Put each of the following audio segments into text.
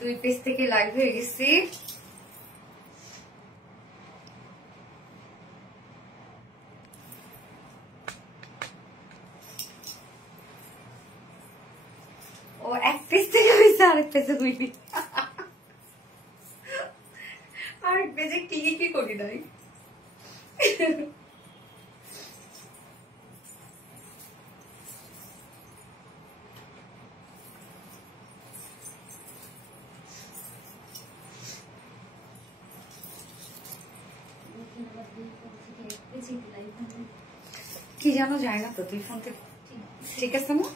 দুই পেজ থেকে লাইভ হয়ে গেছি। ও এক পেজ থেকে হয়েছে, আরেক পেজে হইনি, আরেক পেজে কি করি নাই। কি জানো যায় না তো, তুই ফোন থেকে ঠিক আছে না?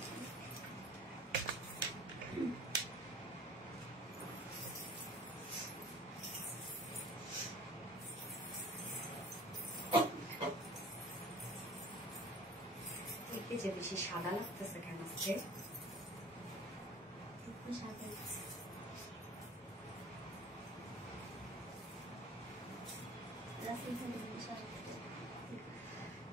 যে বেশি সাদা লাগতেছে কেন আজকে?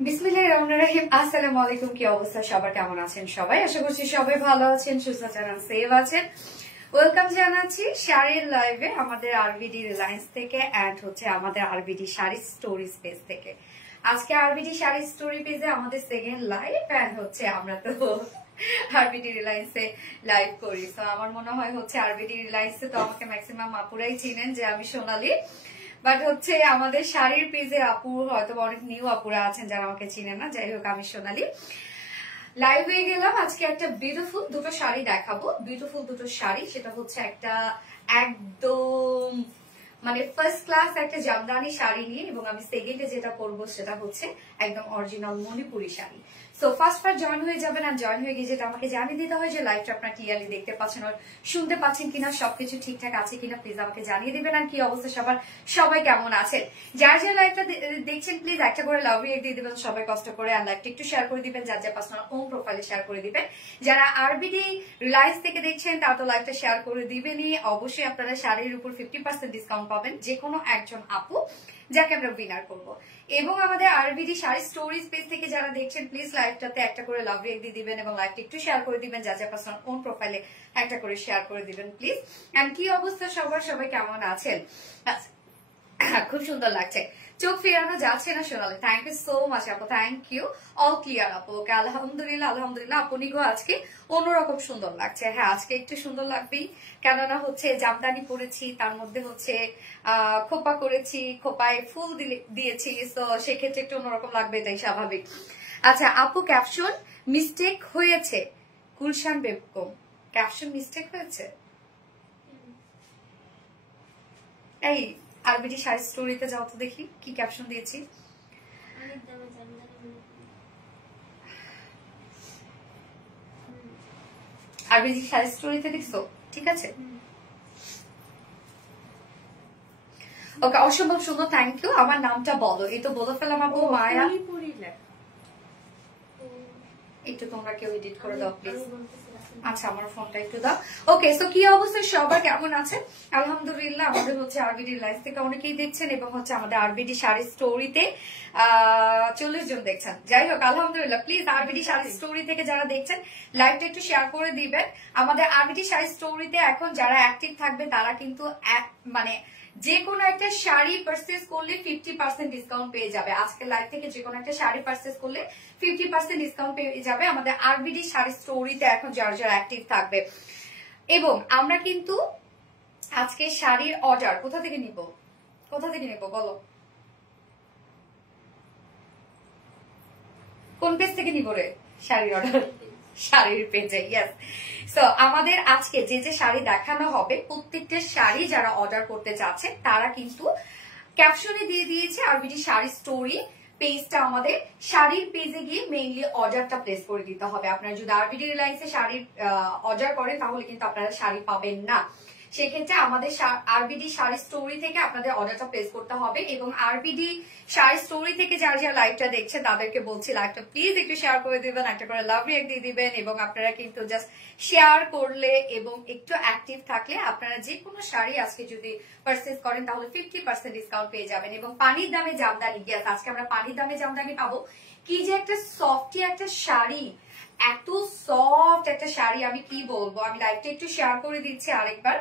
বিসমিল্লাহির রহমানির রহিম। আসসালামু আলাইকুম। কি অবস্থা সবার, কেমন আছেন সবাই? আশা করছি সবাই ভালো আছেন, সুস্থ আছেন, সেভ আছেন। ওয়েলকাম জানাচ্ছি শাড়ির লাইভে আমাদের আরবিডি রিলায়েন্স থেকে এন্ড হচ্ছে আমাদের আরবিডি শাড়ি স্টোরি স্পেস থেকে। আজকে আরবিডি শাড়ি স্টোরি পেজে আমাদের সেকেন্ড লাইভ এন্ড হচ্ছে আমরা তো আরবিডি রিলায়েন্সে লাইভ করি। তো আমার মনে হয় হচ্ছে আরবিডি রিলায়েন্সে তো আমাকে ম্যাক্সিমাম আপুরাই চিনেন যে আমি সোনালী, বাট হচ্ছে আমাদের শাড়ির পেজে আপু হয়তো অনেক নিউ আপুরা আছেন যারা আমাকে চিনেন না। যাই হোক, আমি সোনালী লাইভ হয়ে গেলাম। আজকে একটা বিউটিফুল দুটো শাড়ি দেখাবো, বিউটিফুল দুটো শাড়ি। সেটা হচ্ছে একটা একদম মানে ফার্স্ট ক্লাস একটা জামদানি শাড়ি নিয়ে, এবং আমি সেকেন্ডে যেটা করবো সেটা হচ্ছে একদম original Manipuri sari. So first join হয়ে যাবেন, আর জয়েন হয়ে গিয়ে যেটা আমাকে জানিয়ে দিতে হয় যে লাইভটা আপনার ক্লিয়ারলি দেখতে পাচ্ছেন আর শুনতে পাচ্ছেন কিনা, সবকিছু ঠিকঠাক আছে কিনা প্লিজ আমাকে জানিয়ে দিবেন। আর কি অবস্থা সবার, সবাই কেমন আছেন? যার যার লাইভটা দেখছেন প্লিজ একটা করে লাভ রিয়েক্ট দিয়ে দিবেন সবাই কষ্ট করে, আর লাইভটা একটু শেয়ার করে দিবেন, যার যার পার্সোনাল হোম প্রোফাইলে শেয়ার করে দিবেন। যারা আরবিডি রিলায়েন্স থেকে দেখছেন তারা তো লাইভটা শেয়ার করে দিবেনই। অবশ্যই আপনারা শাড়ির উপর 50% ডিসকাউন্ট পাবেন যে কোনো একজন আপু যাকে আমরা উইনার করবো। এবং আমাদের আরবিডি শাড়ি স্টোরি স্পেস থেকে যারা দেখছেন প্লিজ লাইভটাতে একটা করে লাভ রিয়েক্ট দিয়ে দিবেন এবং লাইভটা একটু শেয়ার করে দিবেন, যার যার পার্সোনাল ওন প্রোফাইলে একটা করে শেয়ার করে দিবেন প্লিজ। এন্ড কি অবস্থা সবার, সবাই কেমন আছেন? খুব সুন্দর লাগছে, চোখ ফেরানো যাচ্ছে না সোনালি। থ্যাংক ইউ সো মাচ আপু, থ্যাংক ইউ। অল ক্লিয়ার আপু, ওকে আলহামদুলিল্লাহ আলহামদুলিল্লাহ। আপনি গো আজকে অন্যরকম সুন্দর লাগছে। হ্যাঁ আজকে একটু সুন্দর লাগবেই, কেননা হচ্ছে জামদানি পরেছি, তার মধ্যে হচ্ছে খোপা করেছি, খোপায় ফুল দিয়েছি, তো সেক্ষেত্রে একটু অন্যরকম লাগবে, এটাই স্বাভাবিক। আচ্ছা আপু, ক্যাপশন মিস্টেক হয়েছে, গুলশান বেগম ক্যাপশন মিস্টেক হয়েছে। এই আরবিডি শাড়ি স্টোরিতে যাও তো দেখি কি ক্যাপশন দিয়েছি। আরবিডি শাড়ি স্টোরিতে দেখছো? ঠিক আছে, ওকে, অসম্ভব সুন্দর, থ্যাংক ইউ। আমার নামটা বলো, এই তো বলে ফেলাম আপু। মায়া, একটু তোমরা কেউ এডিট করে দাও প্লিজ। আচ্ছা আমার ফোনটা একটু দাও। ওকে, সো কি অবস্থা সবার, কেমন আছেন? আলহামদুলিল্লাহ। আমাদের হচ্ছে আরবিডি লাইভ থেকে অনেকেই দেখছেন এবং হচ্ছে আমাদের আরবিডি শাড়ি স্টোরিতে 40 জন দেখছেন। যাই হোক আলহামদুলিল্লাহ। প্লিজ আরবিডি শাড়ি স্টোরি থেকে যারা দেখছেন লাইভটা একটু শেয়ার করে দিবেন। আমাদের আরবিডি শাড়ি স্টোরিতে এখন যারা অ্যাক্টিভ থাকবে তারা কিন্তু মানে যে কোনো একটা শাড়ি পারচেজ করলে 50% ডিসকাউন্ট পেয়ে যাবে। আজকে লাইভ থেকে যে কোনো একটা শাড়ি পারচেজ করলে 50% ডিসকাউন্ট পেয়ে যাবে আমাদের আরবিডি শাড়ি স্টোরিতে এখন যারা যারা অ্যাক্টিভ থাকবে। এবং আমরা কিন্তু আজকে শাড়ির অর্ডার কোথা থেকে নিব, কোথা থেকে নিব বলো, কোন পেজ থেকে নিব রে শাড়ির অর্ডার? শাড়ির পেজে, ইয়েস। সো আমাদের আজকে যে যে শাড়ি দেখানো হবে প্রত্যেকটা শাড়ি যারা অর্ডার করতে চাচ্ছে তারা কিন্তু ক্যাপশনে দিয়ে দিয়েছে আরবিডি শাড়ি স্টোরি পেজটা। আমাদের শাড়ির পেজে গিয়ে মেইনলি অর্ডারটা প্লেস করে দিতে হবে। আপনারা যদি আরবিডি রিলায়েন্সে শাড়ির অর্ডার করেন তাহলে কিন্তু আপনারা শাড়ি পাবেন না। সেক্ষেত্রে আমাদের আরবিডি শাড়ি স্টোরি থেকে আপনাদের অর্ডারটা প্লেস করতে হবে। এবং আরবিডি শাড়ি স্টোরি থেকে যারা যারা লাইভটা দেখছে তাদেরকে বলছি লাইভটা প্লিজ একটু শেয়ার করে দিবেন, একটা করে লাভ রিয়েক্ট দিয়ে দিবেন। এবং আপনারা কিন্তু জাস্ট শেয়ার করলে এবং একটু অ্যাক্টিভ থাকলে আপনারা যে কোনো শাড়ি আজকে যদি পারচেজ করেন তাহলে 50% ডিসকাউন্ট পেয়ে যাবেন। এবং পানির দামে জামদানি, ইয়েস আজকে আমরা পানির দামে জামদানি পাবো। কি যে একটা সফটি একটা শাড়ি, এত সফট একটা শাড়ি, আমি কি বলবো। আমি লাইভটা একটু শেয়ার করে দিচ্ছি আরেকবার।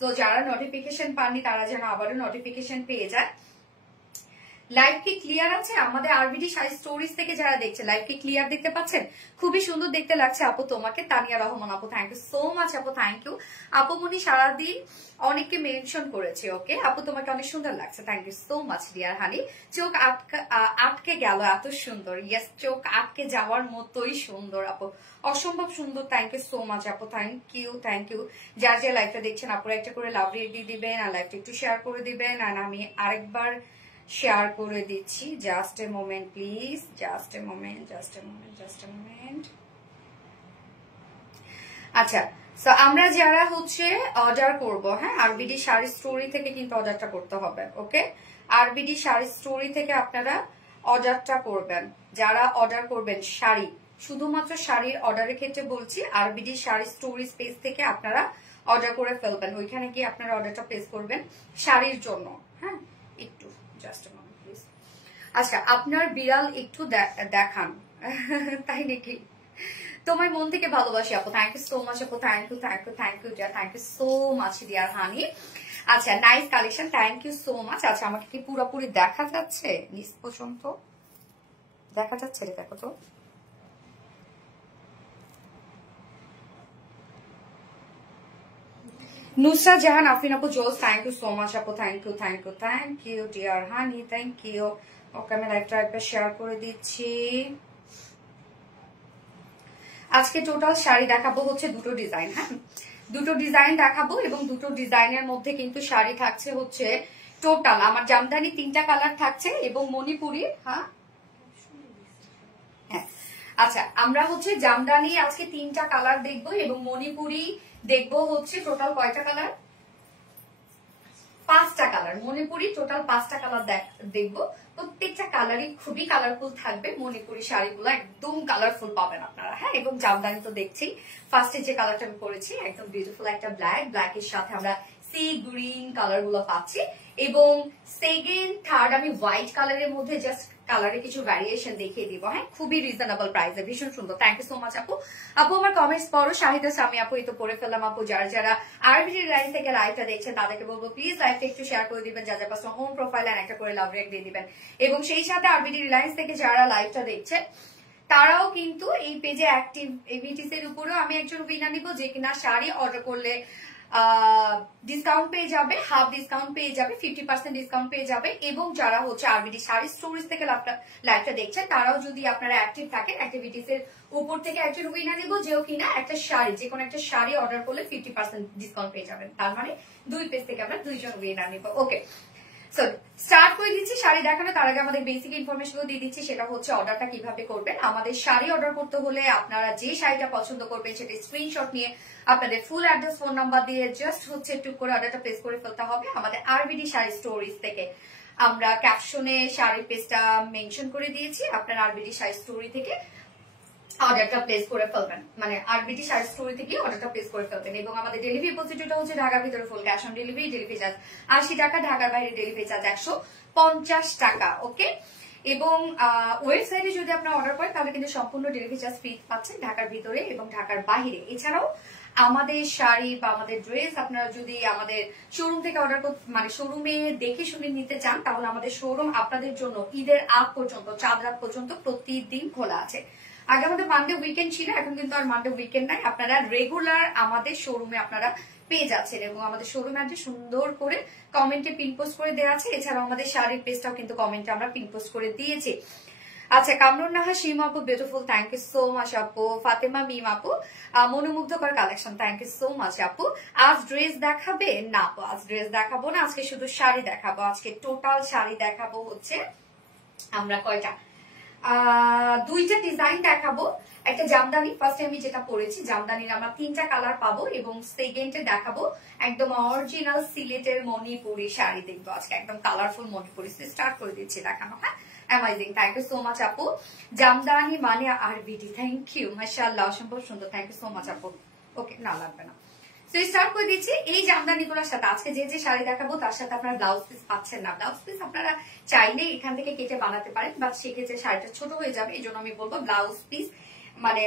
তো যারা নোটিফিকেশন পাননি তারা যেন আবারও নোটিফিকেশন পেয়ে যায়। লাইভ কি ক্লিয়ার আছে? আমাদের আরবিডি শাড়ি স্টোরিজ থেকে যারা দেখছে লাইভ কি ক্লিয়ার দেখতে পাচ্ছেন? খুবই সুন্দর দেখতে লাগছে আপু তোমাকে। তানিয়া রহমান আপু থ্যাংক ইউ সো মাচ আপু, থ্যাংক ইউ আপু। মনি সারাদিন অনেককে মেনশন করেছে, ওকে আপু তোমাকে অনেক সুন্দর লাগছে, thank you so much dear honey. চোখ আটকে গেল, এত সুন্দর, ইয়েস চোখ আটকে যাওয়ার মতোই সুন্দর আপু, অসম্ভব সুন্দর, থ্যাংক ইউ সো মাচ আপু, থ্যাংক ইউ থ্যাংক ইউ। যার যে লাইভটা দেখছেন আপুরা একটা করে লাভ রেট দিয়ে দিবেন আর লাইভটা একটু শেয়ার করে দিবেন। আর আমি আরেকবার শেয়ার করে দিচ্ছি, just a moment please, just a moment, just a moment, just a moment. আচ্ছা, তো আমরা যারা হচ্ছে অর্ডার করব, হ্যাঁ আরবিডি শাড়ি স্টোরি থেকে কিন্তু অর্ডারটা করতে হবে, ওকে আরবিডি শাড়ি স্টোরি থেকে আপনারা অর্ডারটা করবেন। যারা অর্ডার করবেন শাড়ি, শুধুমাত্র শাড়ির অর্ডারের ক্ষেত্রে বলছি, আরবিডি শাড়ি স্টোরি স্পেস থেকে আপনারা অর্ডার করে ফেলবেন, ওইখানে গিয়ে আপনারা অর্ডারটা প্লেস করবেন শাড়ির জন্য। হ্যাঁ একটু জাস্ট আ মোমেন্ট প্লিজ। আচ্ছা, আপনার বিড়াল একটু দেখান তাই নাকি? তোমার মন থেকে ভালোবাসি আপু, থ্যাংক ইউ সো মাচ আপু, thank you thank you thank you dear, thank you so much dear honey. আচ্ছা, nice collection, thank you so much. আচ্ছা, আমাকে কি পুরোপুরি দেখা যাচ্ছে? নিচ পর্যন্ত দেখা যাচ্ছে? দেখো তো, নুসরা জাহান আফরিন আপু জোস, থ্যাংক ইউ সো মাচ আপু, thank you thank you thank you dear honey, thank you. Okay, আমি লাইভটা একবার শেয়ার করে দিচ্ছি। আজকে টোটাল শাড়ি দেখাবো হচ্ছে দুটো ডিজাইন, হ্যাঁ দুটো ডিজাইন দেখাবো এবং দুটো ডিজাইনের মধ্যে কিন্তু শাড়ি থাকছে হচ্ছে টোটাল আমার জামদানি 3টা কালার থাকছে এবং মণিপুরি। হ্যাঁ আচ্ছা, আমরা হচ্ছে জামদানি আজকে 3টা কালার দেখবো এবং মণিপুরি দেখবো হচ্ছে টোটাল কয়টা কালার? 5টা কালার। মণিপুরি টোটাল 5টা কালার দেখবো, প্রত্যেকটা কালারই খুবই কালারফুল থাকবে। মণিপুরি শাড়িগুলো একদম কালারফুল পাবেন আপনারা, হ্যাঁ এবং জামদানি তো দেখছি। ফার্স্টে যে কালারটা আমি করেছি একদম বিউটিফুল একটা ব্ল্যাকের সাথে আমরা সি গ্রিন কালার গুলো পাচ্ছি এবং সেকেন্ড থার্ড আমি হোয়াইট কালারের মধ্যে জাস্ট কালারে কিছু ভ্যারিয়েশন দেখিয়ে দিব, হ্যাঁ খুবই রিজনেবল প্রাইসে, ভীষণ সুন্দর। থ্যাংক ইউ সো মাচ আপু। আপু আমার কমেন্টস পড়ো, শাহিদা সামি আপু এই তো পড়ে ফেললাম আপু। যারা আরবিডি লাইভ থেকে লাইভটা দেখছেন তাদেরকে বলবো প্লিজ লাইভটা একটু শেয়ার করে দিবেন, যা পাশে হোম প্রোফাইল আর একটা করে লাভ রেক দিয়ে দিবেন এবং সেই সাথে আরবিডি রিলায়েন্স থেকে যারা লাইভটা দেখছেন তারাও কিন্তু এই পেজে অ্যাক্টিভিটিস এর উপরেও আমি একজন উইনার নিব যে কিনা শাড়ি অর্ডার করলে ডিসকাউন্ট পেয়ে যাবে, হাফ ডিসকাউন্ট পেয়ে যাবে, 50% ডিসকাউন্ট পেয়ে যাবে এবং যারা হচ্ছে আরবিডি শাড়ি স্টোরিজ থেকে লাইভটা দেখছেন তারাও যদি আপনারা অ্যাক্টিভ থাকেন অ্যাক্টিভিটিস এর উপর থেকে একজন উইনার নিব যেও কিনা একটা শাড়ি, যে কোনো একটা শাড়ি অর্ডার করলে 50% ডিসকাউন্ট পেয়ে যাবেন। তার মানে দুই পেজ থেকে আমরা দুইজন উইনার নিব। ওকে, সো স্টার্ট করে দিচ্ছি শাড়ি দেখানো। তার আগে আমাদের বেসিক ইনফরমেশন দিয়ে দিচ্ছি, সেটা হচ্ছে অর্ডারটা কিভাবে করবেন। আমাদের শাড়ি অর্ডার করতে হলে আপনারা যে শাড়িটা পছন্দ করবেন সেটা স্ক্রিনশট নিয়ে আপনাদের ফুল অ্যাড্রেস ফোন নাম্বার দিয়ে জাস্ট হচ্ছে টুক করে অর্ডারটা প্লেস করে ফেলতে হবে আমাদের আরবিডি শাড়ি স্টোরিজ থেকে। আমরা ক্যাপশনে শাড়ির পেজটা মেনশন করে দিয়েছি, আপনার আরবিডি শাড়ি স্টোরি থেকে অর্ডারটা প্লেস করে ফেলবেন, মানে আরবিডি শাড়ি স্টোরি থেকে অর্ডারটা প্লেস করে ফেলবেন এবং আমাদের ডেলিভারি পদ্ধতিটা হচ্ছে ঢাকার ভিতরে full cash on delivery, delivery charge 80 টাকা, ঢাকার বাইরে ডেলিভারি চার্জ 150 টাকা। ওকে, এবং ওয়েবসাইটে যদি আপনারা অর্ডার করেন তাহলে কিন্তু সম্পূর্ণ ডেলিভারি চার্জ ফ্রি পাচ্ছেন ঢাকার ভিতরে এবং ঢাকার বাইরে। এছাড়াও আমাদের শাড়ি বা আমাদের ড্রেস আপনারা যদি আমাদের শোরুম থেকে অর্ডার করতে মানে শোরুমে দেখে শুনে নিতে চান তাহলে আমাদের শোরুম আপনাদের জন্য ঈদের আগ পর্যন্ত, চাঁদ রাত পর্যন্ত প্রতিদিন খোলা আছে। আগে আমাদের মানডে উইকেন্ড ছিল, এখন কিন্তু আর মানডে উইকেন্ড নাই, আপনারা রেগুলার আমাদের শোরুমে আপনারা পেয়ে যাচ্ছেন এবং আমাদের শোরুম অ্যাড্রেস সুন্দর করে কমেন্টে পিন পোস্ট করে দেওয়া আছে। এছাড়াও আমাদের শাড়ির পেজটাও কিন্তু কমেন্টে আমরা পিন পোস্ট করে দিয়েছি। আচ্ছা, কামরুন নাহা শিম আপু beautiful, thank you so much আপু। ফাতেমা মিম আপু মনোমুগ্ধকর collection, thank you so much আপু। আজ ড্রেস দেখাবে? না আপু, আজ ড্রেস দেখাবো না, আজকে শুধু শাড়ি দেখাবো। আজকে টোটাল শাড়ি দেখাবো হচ্ছে আমরা কয়টা, দুইটা ডিজাইন দেখাবো। একটা জামদানি, ফার্স্টে আমি যেটা পরেছি জামদানির আমরা 3টা কালার পাবো এবং সেকেন্ডে দেখাবো একদম অরিজিনাল সিলেটের মণিপুরি শাড়ি দেখবো আজকে, একদম কালারফুল মণিপুরি। স্টার্ট করে দিচ্ছি দেখানো, হ্যাঁ amazing, thank you so much আপু। জামদানি মানে আরবিডি, থ্যাংক ইউ, মাশাআল্লাহ অসম্ভব সুন্দর, থ্যাংক ইউ সো মাচ আপু। ওকে, না লাগবে না। স্টার্ট করে দিচ্ছি। এই জামদানিগুলোর সাথে আজকে যে শাড়ি দেখাবো তার সাথে আপনারা ব্লাউজ পিস পাচ্ছেন না। ব্লাউজ পিস আপনারা চাইলে এখান থেকে কেটে বানাতে পারেন, বাট সেক্ষেত্রে শাড়িটা ছোট হয়ে যাবে, এই জন্য আমি বলবো ব্লাউজ পিস মানে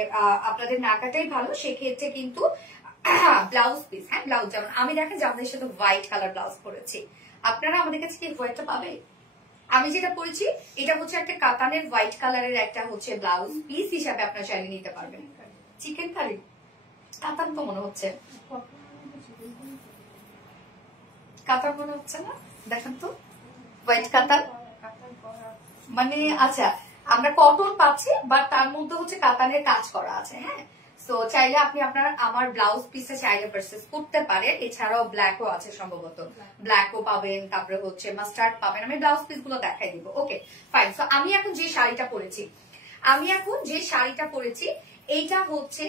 আপনাদের না কাটাই ভালো। সেক্ষেত্রে কিন্তু ব্লাউজ পিস, হ্যাঁ ব্লাউজ যেমন আমি দেখেন যে আমাদের সাথে হোয়াইট কালার ব্লাউজ পরেছি, আপনারা আমাদের কাছে কি হোয়াইটটা পাবে? আমি যেটা পরেছি এটা হচ্ছে একটা কাতানের হোয়াইট কালারের একটা হচ্ছে ব্লাউজ পিস হিসাবে আপনারা চাইলে নিতে পারবেন। চিকেন কারি কাতান তো মনে হচ্ছে, কাতান মনে হচ্ছে না, দেখেন তো হোয়াইট কাতান মানে, আচ্ছা আমরা কটন পাচ্ছি বাট তার মধ্যে হচ্ছে কাতানের কাজ করা আছে। হ্যাঁ, সো চাইলে আপনি আপনার আমার ব্লাউজ পিসে চাইলে পারচেজ করতে পারেন। এছাড়াও ব্ল্যাকও আছে, সম্ভবত ব্ল্যাকও পাবেন, তারপরে হচ্ছে মাস্টার্ড পাবেন। আমি ব্লাউজ পিস গুলো দেখাই দিব। Okay fine. সো আমি এখন যে শাড়িটা পরেছি এইটা হচ্ছে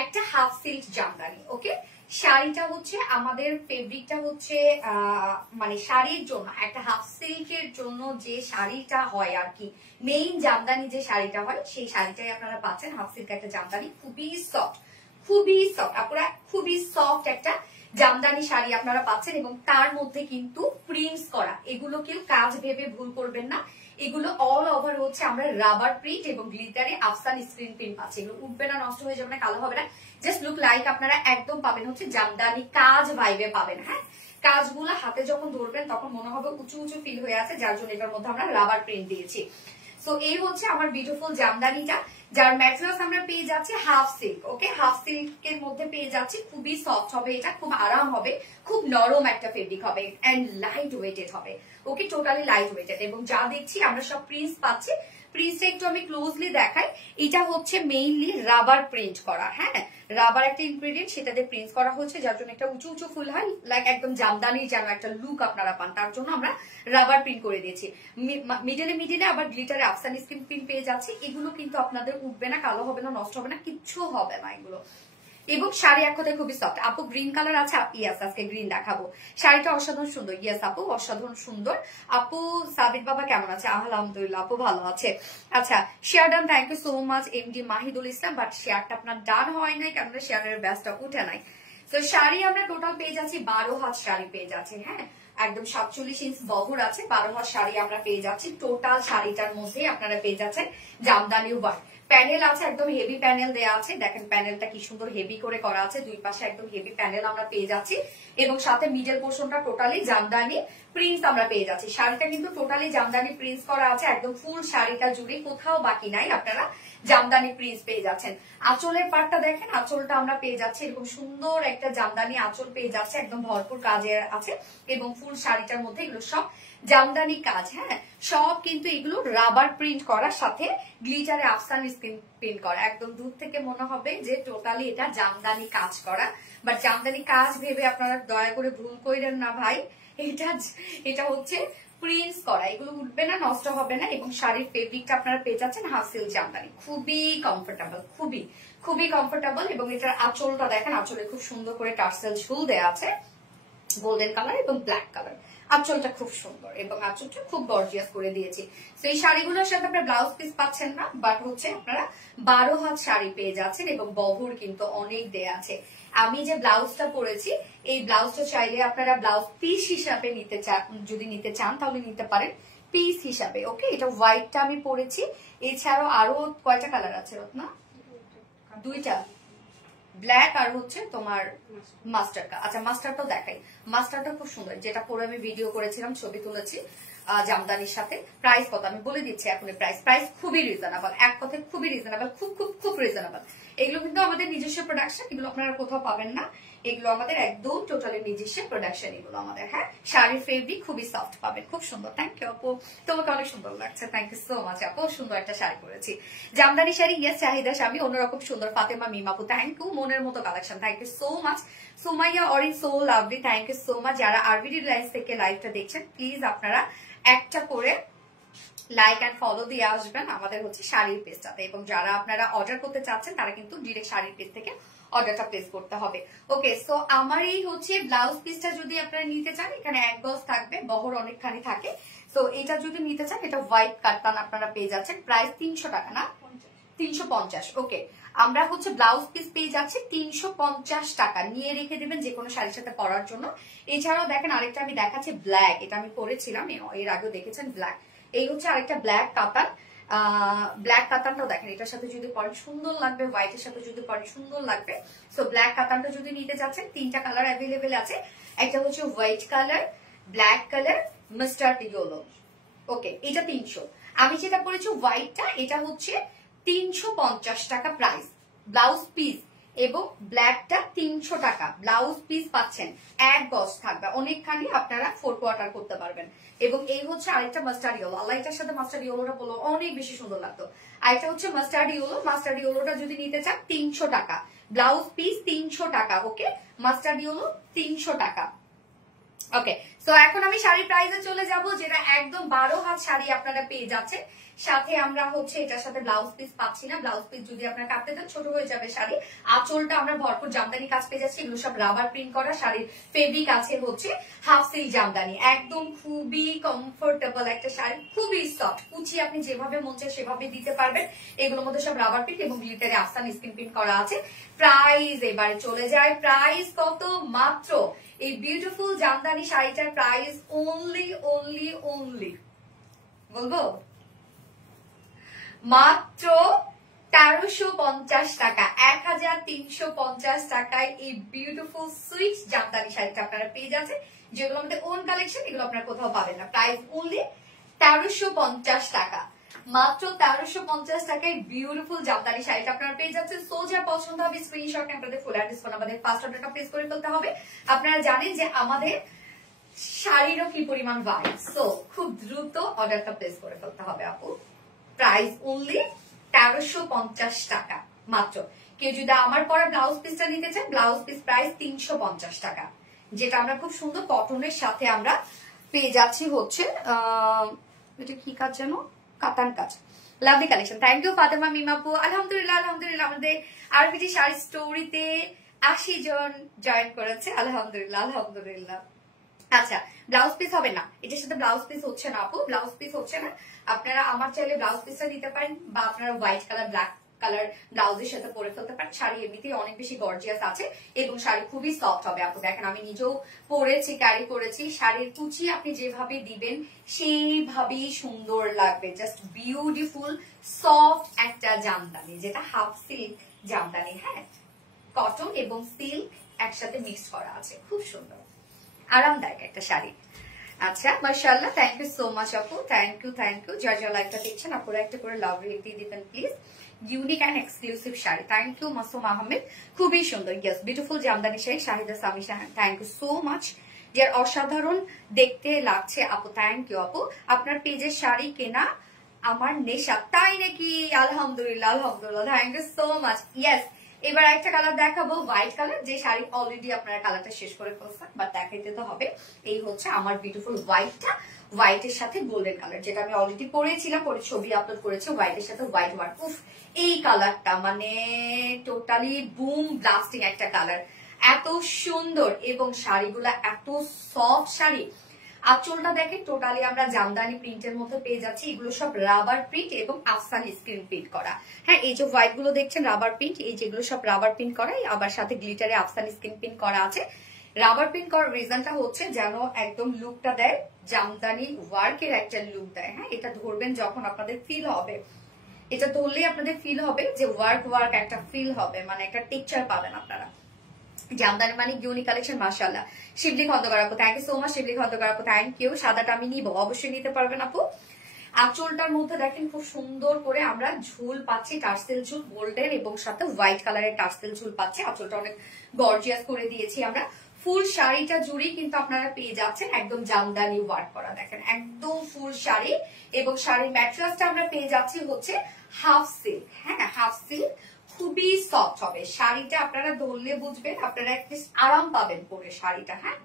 একটা হাফ সিল্ক জামদানি। ওকে, শাড়িটা হচ্ছে আমাদের ফেব্রিকটা হচ্ছে মানে শাড়ির জন্য একটা হাফ সিল্কের জন্য যে শাড়িটা হয় আর কি, মেইন জামদানি যে শাড়িটা হয় সেই শাড়িটাই আপনারা পাচ্ছেন। হাফ সিল্ক একটা জামদানি, খুবই সফট আপনারা, খুবই সফট একটা জামদানি শাড়ি আপনারা পাচ্ছেন এবং তার মধ্যে কিন্তু প্রিন্টস করা। এগুলো কেউ কাজ ভেবে ভুল করবেন না, এগুলো অল ওভার হচ্ছে আমরা রাবার প্রিন্ট এবং গ্লিটারে আফসান স্ক্রিন প্রিন্ট পাচ্ছি। এগুলো উঠবে না, নষ্ট হয়ে যাবে না, কালো হবে না, জাস্ট লুক লাইক আপনারা একদম পাবেন হচ্ছে জামদানি কাজ ভাইবে পাবেন। হ্যাঁ, কাজগুলো হাতে যখন ধরবেন তখন মনে হবে উঁচু উঁচু ফিল হয়ে আছে, যার জন্য এটার মধ্যে আমরা রাবার প্রিন্ট দিয়েছি। সো এই হচ্ছে আমার বিউটিফুল জামদানিটা, যার ম্যাটেরিয়ালস আমরা পেয়ে যাচ্ছি হাফ সিল্ক। ওকে, হাফ সিল্কের মধ্যে পেয়ে যাচ্ছি, খুবই সফট হবে এটা, খুব আরাম হবে, খুব নরম একটা ফেব্রিক হবে এন্ড লাইট ওয়েটেড হবে। ওকে, টোটালি লাইট ওয়েটেড। এবং যা দেখছি আমরা সব প্রিন্টস পাচ্ছি, প্রিন্টসটা একটু আমি ক্লোজলি দেখাই। এটা হচ্ছে মেইনলি রাবার প্রিন্ট করা। হ্যাঁ, রাবার একটা ইনগ্রেডিয়েন্ট, সেটাতে প্রিন্ট করা হচ্ছে, যার জন্য একটা উঁচু উঁচু ফুল হয়, লাইক একদম জামদানির যেন একটা লুক আপনারা পান, তার জন্য আমরা রাবার প্রিন্ট করে দিয়েছি। মিডিলে আবার গ্লিটারে আফসান স্ক্রিন প্রিন্ট পেয়ে যাচ্ছে। এগুলো কিন্তু আপনাদের উঠবে না, কালো হবে না, নষ্ট হবে না, কিচ্ছু হবে না এগুলো। এবং শাড়ি এক কথায় খুবই সফট। আপু গ্রিন কালার আছে? ইয়াস, আজকে গ্রিন দেখাবো। শাড়িটা অসাধারণ সুন্দর। ইয়াস আপু, অসাধারণ সুন্দর। আপু সাবিত বাবা কেমন আছে? আলহামদুলিল্লাহ আপু ভালো আছে। আচ্ছা, share done, thank you so much MD Mahidul Islam. But শেয়ারটা আপনার ডান হয় নাই, কেন শেয়ারের ব্যাসটা উঠে নাই। তো শাড়ি আমরা টোটাল পেয়ে যাচ্ছি 12 হাত শাড়ি পেয়ে যাচ্ছি। হ্যাঁ, একদম 47 ইঞ্চ বহর আছে, 12 হাত শাড়ি আমরা পেয়ে যাচ্ছি। টোটাল শাড়িটার মধ্যে আপনারা পেয়ে যাচ্ছেন জামদানি ওয়ার্ক। প্যানেল আছে, একদম হেভি প্যানেল দেয়া আছে। দেখেন প্যানেলটা কি সুন্দর হেভি করে করা আছে, দুই পাশে একদম হেভি প্যানেল আমরা পেয়ে যাচ্ছি এবং সাথে মিডল পোর্শনটা টোটালি জামদানি প্রিন্টস আমরা পেয়ে যাচ্ছি। শাড়িটা কিন্তু টোটালি জামদানি প্রিন্টস করা আছে, একদম ফুল শাড়িটা জুড়ে কোথাও বাকি নাই, আপনারা জামদানি প্রিন্টস পেয়ে যাচ্ছেন। আঁচলের পাটটা দেখেন, আঁচলটা আমরা পেয়ে যাচ্ছি এরকম সুন্দর একটা জামদানি আঁচল পেয়ে যাচ্ছে, একদম ভরপুর কাজে আছে এবং ফুল শাড়িটার মধ্যে এগুলো সব জামদানি কাজ। হ্যাঁ, সব কিন্তু এগুলো রাবার প্রিন্ট করার সাথে গ্লিটারে আফসান স্ক্রিন প্রিন্ট করা। একদম দূর থেকে মনে হবে যে টোটালি এটা জামদানি কাজ করা, বাট জামদানি কাজ ভেবে আপনারা দয়া করে ভুল করেন না ভাই, এটা হচ্ছে প্রিন্টস করা। এগুলো উঠবে না, নষ্ট হবে না এবং শাড়ির ফেব্রিকটা আপনারা পেয়ে যাচ্ছেন হাফ সিল্ক জামদানি, খুবই কমফোর্টেবল, খুবই কমফোর্টেবল। এবং এটার আঁচলটা দেখেন, আঁচলে খুব সুন্দর করে টার্সেল ঝুল দেওয়া আছে, গোল্ডেন কালার এবং ব্ল্যাক কালার। আঁচলটা খুব সুন্দর এবং আঁচলটা খুব গর্জিয়াস করে দিয়েছি। তো এই শাড়িগুলোর সাথে আপনারা ব্লাউজ পিস পাচ্ছেন না, বাট হচ্ছে আপনারা 12 হাত শাড়ি পেয়ে যাচ্ছেন এবং বহর কিন্তু অনেক দেয়া আছে। আমি যে ব্লাউজটা পরেছি এই ব্লাউজটা চাইলে আপনারা ব্লাউজ পিস হিসাবে নিতে চান, যদি নিতে চান তাহলে নিতে পারেন পিস হিসাবে। ওকে, এটা হোয়াইটটা আমি পরেছি, এছাড়াও আরো কয়টা কালার আছে রত্না? দুইটা, ব্ল্যাক আর হচ্ছে তোমার মাস্টার্ড। আচ্ছা, মাস্টার্ডটাও দেখাই। মাস্টার্ডটা খুব সুন্দর, যেটা পরে আমি ভিডিও করেছিলাম, ছবি তুলেছি জামদানির সাথে। প্রাইস কত আমি বলে দিচ্ছি এখন। প্রাইস খুবই রিজনেবল, এক কথায় খুবই রিজনেবল, খুব রিজনেবল। এগুলো কিন্তু আমাদের নিজস্ব প্রোডাকশন, এগুলো আপনারা কোথাও পাবেন না, এগুলো আমাদের একদম টোটালি নিজস্ব প্রোডাকশন এগুলো আমাদের। হ্যাঁ, শাড়ির ফেব্রিক খুবই সফট পাবেন, খুব সুন্দর। থ্যাংক ইউ আপু, তোমাকে অনেক সুন্দর লাগছে, থ্যাংক ইউ সো মাচ আপু। সুন্দর একটা শাড়ি পরেছি, জামদানি শাড়ি। ইয়েস, চাহিদা স্বামী অন্যরকম সুন্দর। ফাতেমা মিম আপু, থ্যাংক ইউ, মনের মতো collection, thank you so much. Sumaiya Ori so lovely, thank you so much. যারা আরবিডি লাইভ থেকে লাইভটা দেখছেন প্লিজ আপনারা একটা করে লাইক অ্যান্ড ফলো দিয়ে আসবেন আমাদের হচ্ছে শাড়ির পেজটাতে, এবং যারা আপনারা অর্ডার করতে চাচ্ছেন তারা কিন্তু ডিরেক্ট শাড়ির পেজ থেকে অর্ডারটা প্লেস করতে হবে। ওকে, সো আমার এই হচ্ছে ব্লাউজ পিসটা যদি আপনারা নিতে চান, এখানে এক গজ থাকবে, বহর অনেকখানি থাকে। তো এটা যদি নিতে চান, এটা হোয়াইট কাটতান আপনারা পেয়ে যাচ্ছেন, প্রাইস 300 টাকা না 350। ওকে, আমরা হচ্ছে ব্লাউজ পিস পেয়ে যাচ্ছি 350 টাকা, নিয়ে রেখে দেবেন যে কোনো শাড়ির সাথে পরার জন্য। এছাড়াও দেখেন আরেকটা আমি দেখাচ্ছি ব্ল্যাক, এটা আমি পরেছিলাম এর আগেও দেখেছেন ব্ল্যাক। এই হচ্ছে আরেকটা ব্ল্যাক কাতান, ব্ল্যাক কাতানটাও দেখেন, এটার সাথে যদি পরেন সুন্দর লাগবে, হোয়াইটের সাথে যদি পরেন সুন্দর লাগবে। সো ব্ল্যাক কাতানটা যদি নিতে যাচ্ছেন, 3টা কালার অ্যাভেলেবেল আছে। একটা হচ্ছে white colour, black colour, mustard yellow. Okay, এটা 300। আমি যেটা পরেছি হোয়াইটটা, এটা হচ্ছে 350 টাকা প্রাইস। ব্লাউজ পিস এবং ব্ল্যাকটা 300 টাকা ব্লাউজ পিস পাচ্ছেন। 1 গজ থাকবে, অনেকখানি আপনারা 4 কোয়ার্টার করতে পারবেন। এবং এই হচ্ছে আরেকটা মাস্টার্ড ইয়েলো। আল্লাহ, এটার সাথে মাস্টার্ড ইয়েলোটা বলো অনেক বেশি সুন্দর লাগতো। আরেকটা হচ্ছে মাস্টার্ড ইয়েলো। মাস্টার্ড ইয়েলোটা যদি নিতে চান 300 টাকা ব্লাউজ পিস, 300 টাকা। ওকে, মাস্টার্ড ইয়েলো 300 টাকা। ওকে, সো এখন আমি শাড়ির প্রাইসে চলে যাব, যেটা একদম 12 হাত শাড়ি আপনারা পেয়ে যাচ্ছেন। সাথে আমরা হচ্ছে এটার সাথে ব্লাউজ পিস পাচ্ছি না। ব্লাউজ পিস যদি আপনারা কাটতে দেন ছোট হয়ে যাবে শাড়ি। আঁচলটা আমরা ভরপুর জামদানি কাজ পেয়ে যাচ্ছি। এগুলো সব রাবার প্রিন্ট করা। শাড়ির ফেব্রিক আছে হচ্ছে হাফ সিল্ক জামদানি। একদম খুবই কমফোর্টেবল একটা শাড়ি, খুবই সফট। কুচি আপনি যেভাবে মন চায় সেভাবে দিতে পারবেন। এগুলোর মধ্যে সব রাবার প্রিন্ট এবং গ্লিটারে আফসান স্ক্রিন প্রিন্ট করা আছে। প্রাইস এবারে চলে যায়, প্রাইস কত? মাত্র এই বিউটিফুল জামদানি শাড়িটার প্রাইস অনলি বলবো মাত্র 1350 টাকা। 1350 টাকায় এই বিউটিফুল সুইট জামদানি শাড়িটা আপনারা পেয়ে যাচ্ছেন, যেগুলো আমাদের ওন কালেকশন। এগুলো আপনারা কোথাও পাবেন না। প্রাইস অনলি 1350 টাকা। মাত্র 1350 টাকায় বিউটিফুল জামদানি শাড়িটা আপনারা পেয়ে যাচ্ছেন। সো যা পছন্দ হবে স্ক্রিনশট আপনাদের ফুল অ্যাড্রেস ফোন আমাদের ফার্স্ট অর্ডারটা প্লেস করে ফেলতে হবে। আপনারা জানেন যে আমাদের শাড়িরও কি পরিমাণ ভাই, সো খুব দ্রুত অর্ডারটা প্লেস করে ফেলতে হবে আপু। প্রাইস অনলি 1350 টাকা মাত্র। কেউ যদি আমার পরে ব্লাউজ পিসটা নিতে চান, ব্লাউজ পিস প্রাইস 350 টাকা, যেটা আমরা খুব সুন্দর কটনের সাথে আমরা পেয়ে যাচ্ছি হচ্ছে এটা কি কাজ যেন, কাতান কাজ। Lovely collection. Thank you Fatema মিমাপু। আলহামদুলিল্লাহ আলহামদুলিল্লাহ, আমাদের আরবিটি শাড়ি স্টোরিতে 80 জন জয়েন করেছে। আলহামদুলিল্লাহ আলহামদুলিল্লাহ। আচ্ছা, ব্লাউজ পিস হবে না, এটার সাথে ব্লাউজ পিস হচ্ছে না আপু, ব্লাউজ পিস হচ্ছে না। আপনারা আমার চাইলে ব্লাউজ পিসটা দিতে পারেন, বা আপনারা হোয়াইট কালার ব্ল্যাক কালার ব্লাউজের সাথে পরে ফেলতে পারেন। শাড়ি এমনিতেই অনেক বেশি গর্জিয়াস আছে এবং শাড়ি খুবই সফট হবে আপু। দেখেন আমি নিজেও পরেছি, ক্যারি করেছি। শাড়ির কুচি আপনি যেভাবে দিবেন সেইভাবেই সুন্দর লাগবে। জাস্ট বিউটিফুল সফট একটা জামদানি, যেটা হাফ সিল্ক জামদানি। হ্যাঁ, কটন এবং সিল্ক একসাথে মিক্স করা আছে, খুব সুন্দর আরামদায়ক একটা শাড়ি। আচ্ছা, মাশাআল্লাহ, থ্যাংক ইউ সো মাচ আপু, থ্যাংক ইউ থ্যাংক ইউ। যারা যারা লাইভটা দেখছেন আপনারা একটা করে লাভ রেট দিয়ে দিবেন please. Unique and exclusive sari. Thank you Masum Ahmed, খুবই সুন্দর। Yes, beautiful jamdani sari. Shahida Sami, thank you so much. যার অসাধারণ দেখতে লাগছে আপু, থ্যাংক ইউ আপু। আপনার পেজের শাড়ি কেনা আমার নেশা, তাই নাকি? আলহামদুলিল্লাহ আলহামদুলিল্লাহ, thank you so much. Yes, এবার একটা কালার দেখাবো, হোয়াইট কালার। যে শাড়ি অলরেডি আপনারা কালারটা শেষ করে ফেলছেন, বাট দেখাইতে তো হবে। এই হচ্ছে আমার বিউটিফুল হোয়াইটটা, হোয়াইটের সাথে গোল্ডেন কালার, যেটা আমি অলরেডি পরেছিলাম, পরে ছবি আপলোড করেছি। হোয়াইটের সাথে হোয়াইট ওয়ার্ক। উফ, এই কালারটা মানে টোটালি বুম ব্লাস্টিং একটা কালার, এত সুন্দর এবং শাড়িগুলা এত সফট শাড়ি। আঁচলটা দেখেন টোটালি আমরা জামদানি প্রিন্টের মধ্যে পেয়ে যাচ্ছি। এগুলো সব রাবার প্রিন্ট এবং আফসান স্ক্রিন প্রিন্ট করা। হ্যাঁ, এই যে হোয়াইট গুলো দেখছেন রাবার প্রিন্ট, এই যেগুলো সব রাবার প্রিন্ট করা, আবার সাথে গ্লিটারে আফসান স্ক্রিন প্রিন্ট করা আছে। রাবার প্রিন্ট করার রিজনটা হচ্ছে যেন একদম লুকটা দেয় জামদানি ওয়ার্কের একটা লুক দেয়। হ্যাঁ, এটা ধরবেন যখন আপনাদের ফিল হবে, এটা ধরলেই আপনাদের ফিল হবে যে ওয়ার্ক ওয়ার্ক একটা ফিল হবে, মানে একটা টেক্সচার পাবেন আপনারা। জামদানি মানে ইউনিক কালেকশন। মাশাআল্লাহ, শিবলি খন্দকার আপু, থ্যাংক ইউ সো মাচ। শিবলি খন্দকার আপু, থ্যাংক ইউ। সাদাটা আমি নিব, অবশ্যই নিতে পারবেন আপু। আঁচলটার মধ্যে দেখেন খুব সুন্দর করে আমরা ঝুল পাচ্ছি, টার্সেল ঝুল গোল্ডেন এবং সাথে হোয়াইট কালারের টার্সেল ঝুল পাচ্ছি। আঁচলটা অনেক গর্জিয়াস করে দিয়েছি আমরা। ফুল শাড়িটা জুড়ে কিন্তু আপনারা পেয়ে যাচ্ছেন একদম জামদানি ওয়ার্ক করা। দেখেন একদম ফুল শাড়ি, এবং শাড়ির ম্যাটেরিয়ালসটা আমরা পেয়ে যাচ্ছি হচ্ছে হাফ সিল্ক। হ্যাঁ, হাফ সিল্ক, খুবই সফট হবে শাড়িটা। আপনারা ধরলে বুঝবেন, আপনারা একটা আরাম পাবেন পরে শাড়িটা। হ্যাঁ,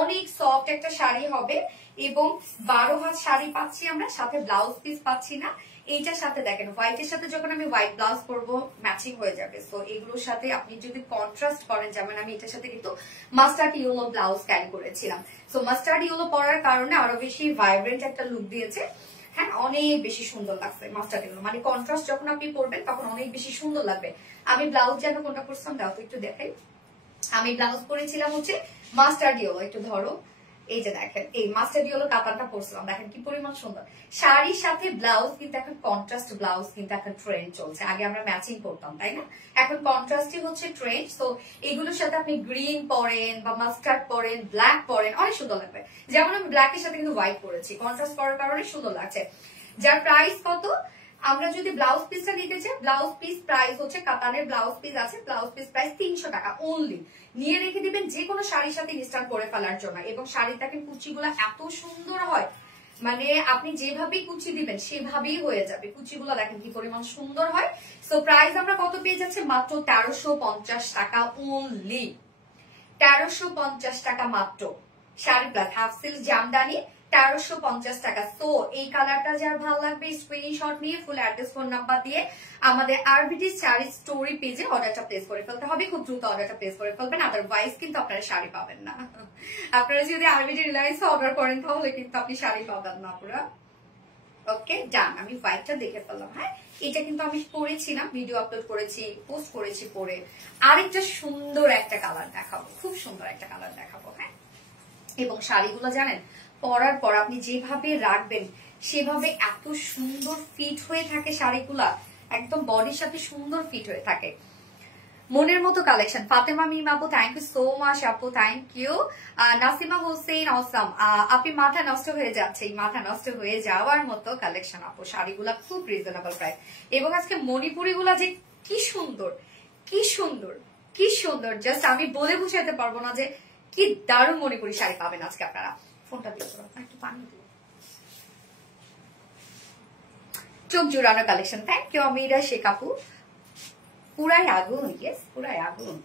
অনেক সফট একটা শাড়ি হবে এবং 12 হাত শাড়ি পাচ্ছি আমরা, সাথে ব্লাউজ পিস পাচ্ছি না। এইটার সাথে দেখেন হোয়াইটের সাথে যখন আমি হোয়াইট ব্লাউজ পরবো ম্যাচিং হয়ে যাবে। সো এগুলোর সাথে আপনি যদি কন্ট্রাস্ট করেন, যেমন আমি এটার সাথে কিন্তু মাস্টার্ড ইয়েলো ব্লাউজ ক্যারি করেছিলাম। সো মাস্টার্ড ইয়েলো পরার কারণে আরো বেশি ভাইব্রেন্ট একটা লুক দিয়েছে। হ্যাঁ, অনেক বেশি সুন্দর লাগছে মাস্টার্ড ইয়েলো, মানে কন্ট্রাস্ট যখন আপনি পরবেন তখন অনেক বেশি সুন্দর লাগবে। আমি ব্লাউজ যেন কোনটা পরছিলাম দাও তো একটু দেখাই। আমি ব্লাউজ পরেছিলাম হচ্ছে মাস্টার্ড ইয়েলো, একটু ধরো। এই যে দেখেন এই মাস্টার্ড ইয়েলো কাতানটা পরছিলাম, দেখেন কি পরিমাণ সুন্দর। শাড়ির সাথে ব্লাউজ কিন্তু এখন কন্ট্রাস্ট ব্লাউজ কিন্তু এখন ট্রেন্ড চলছে, আগে আমরা ম্যাচিং করতাম তাই না, এখন কন্ট্রাস্টই হচ্ছে ট্রেন্ড। সো এগুলোর সাথে আপনি গ্রিন পরেন বা মাস্টার্ড পরেন, ব্ল্যাক পরেন, অনেক সুন্দর লাগবে। যেমন আমি ব্ল্যাকের সাথে কিন্তু হোয়াইট পরেছি, কন্ট্রাস্ট করার কারণে সুন্দর লাগছে। যার প্রাইস কত, আমরা যদি ব্লাউজ পিসটা নিতে চাই, ব্লাউজ পিস প্রাইস হচ্ছে, কাতানের ব্লাউজ পিস আছে, ব্লাউজ পিস প্রাইস 300 টাকা অনলি। নিয়ে রেখে দিবেন যে কোনো শাড়ির সাথে ইনস্টল করে ফেলার জন্য। এবং শাড়ির দেখেন কুচিগুলো এত সুন্দর হয়, মানে আপনি যেভাবেই কুচি দিবেন সেভাবেই হয়ে যাবে। কুচিগুলো দেখেন কি পরিমাণ সুন্দর হয়। সো প্রাইস আমরা কত পেয়ে যাচ্ছে, মাত্র 1350 টাকা অনলি, 1350 টাকা মাত্র। Sari plus half silk Jamdani 1350 টাকা। তো এই কালারটা যার ভালো লাগবে স্ক্রিনশট নিয়ে ফুল অ্যাড্রেস ফোন নাম্বার দিয়ে আমাদের আরবিডি শাড়ি স্টোরি পেজে অর্ডারটা প্লেস করে ফেলতে হবে। খুব দ্রুত অর্ডারটা প্লেস করে ফেলবেন, আদারওয়াইজ কিন্তু আপনারা শাড়ি পাবেন না। আপনারা যদি আরবিডি রিলায়েন্স অর্ডার করেন তাহলে কিন্তু আপনি শাড়ি পাবেন না পুরা। ওকে ডান, আমি হোয়াইটটা দেখে ফেললাম। হ্যাঁ, এটা কিন্তু আমি পরেছিলাম, ভিডিও আপলোড করেছি, পোস্ট করেছি পরে। আরেকটা সুন্দর একটা কালার দেখাবো, খুব সুন্দর একটা কালার দেখাবো। হ্যাঁ, এবং শাড়িগুলো জানেন পরার পর আপনি যেভাবে রাখবেন সেভাবে এত সুন্দর ফিট হয়ে থাকে শাড়িগুলা, একদম বডির সাথে সুন্দর ফিট হয়ে থাকে। মনের মতো কালেকশন, ফাতেমা মিম আপু থ্যাংক ইউ সো মাচ আপু, thank you. Nasima Hossain awesome, আপনি মাথা নষ্ট হয়ে যাচ্ছে, এই মাথা নষ্ট হয়ে যাওয়ার মতো কালেকশন আপু, শাড়িগুলা খুব রিজনেবল প্রাইস। এবং আজকে মণিপুরি গুলা যে কি সুন্দর, কি সুন্দর, কি সুন্দর, জাস্ট আমি বলে বুঝাতে পারবো না যে কি দারুণ মণিপুরি শাড়ি পাবেন আজকে আপনারা। ফোনটা দিয়ে একটু পানি দিন। চোখ জুড়ানো কালেকশন, থ্যাংক ইউ আমিরা শেখ আপু, পুরাই আগুন, ইয়েস পুরাই আগুন।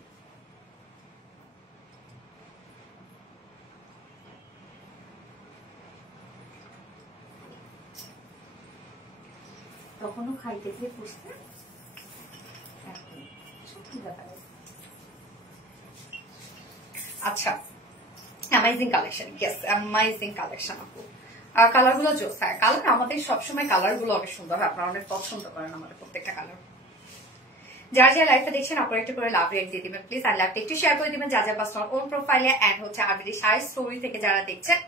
তখনও খাইতে গিয়ে পুষতে আচ্ছা, amazing collection, yes amazing collection আপু। আর কালার গুলো জোস, হ্যাঁ কালার আমাদের সবসময় কালার গুলো অনেক সুন্দর হয়, আপনারা অনেক পছন্দ করেন আমাদের প্রত্যেকটা কালার। যার যা লাইভটা দেখছেন আপনারা একটু করে লাভ রেট দিয়ে দিবেন প্লিজ, আর লাইভটা একটু শেয়ার করে দিবেন যা যা পার্সোনাল ওন প্রোফাইলে এন্ড হচ্ছে আরবিডি শাড়ি স্টোরি থেকে যারা দেখছেন।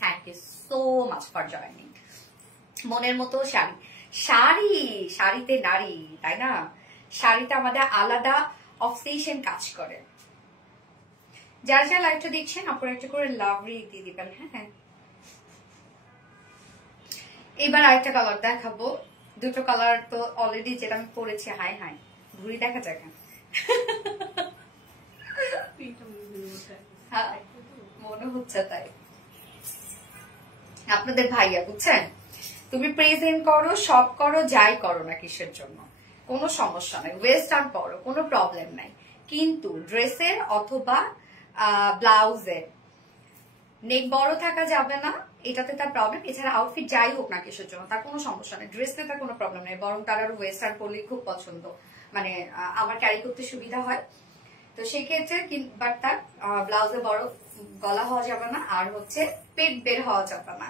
Thank you so much for joining. মনের মতো শাড়ি, শাড়ি শাড়িতে নারী, তাই না? শাড়িতে আমাদের আলাদা অবসেশন কাজ করে। যারা যারা লাইভটা দেখছেন আপনারা একটু করে লাভ রেট দিয়ে দিবেন। হ্যাঁ, এবার আরেকটা কালার দেখাবো, দুটো কালার তো অলরেডি যেটা আমি পরেছি। হাই হাই ঘুরি দেখা যায় কেন, মনে হচ্ছে তাই। আপনাদের ভাইয়া বুঝছেন, তুমি প্রেজেন্ট করো, সব করো, যাই করো না কিসের জন্য কোনো সমস্যা নাই, ওয়েস্টার্ন করো কোনো প্রবলেম নাই, কিন্তু ড্রেসের অথবা ব্লাউজের নেক বড় থাকা যাবে না, এটাতে তার প্রবলেম। এছাড়া আউটফিট যাই হোক না কিসের জন্য তার কোনো সমস্যা নেই, ড্রেসে তার কোনো প্রবলেম নেই, বরং তার আরো ওয়েস্টার্ন পরলে খুব পছন্দ, মানে আমার ক্যারি করতে সুবিধা হয়। তো সেই ক্ষেত্রে বাট তার ব্লাউজে বড় গলা হওয়া যাবে না, আর হচ্ছে পেট বের হওয়া যাবে না।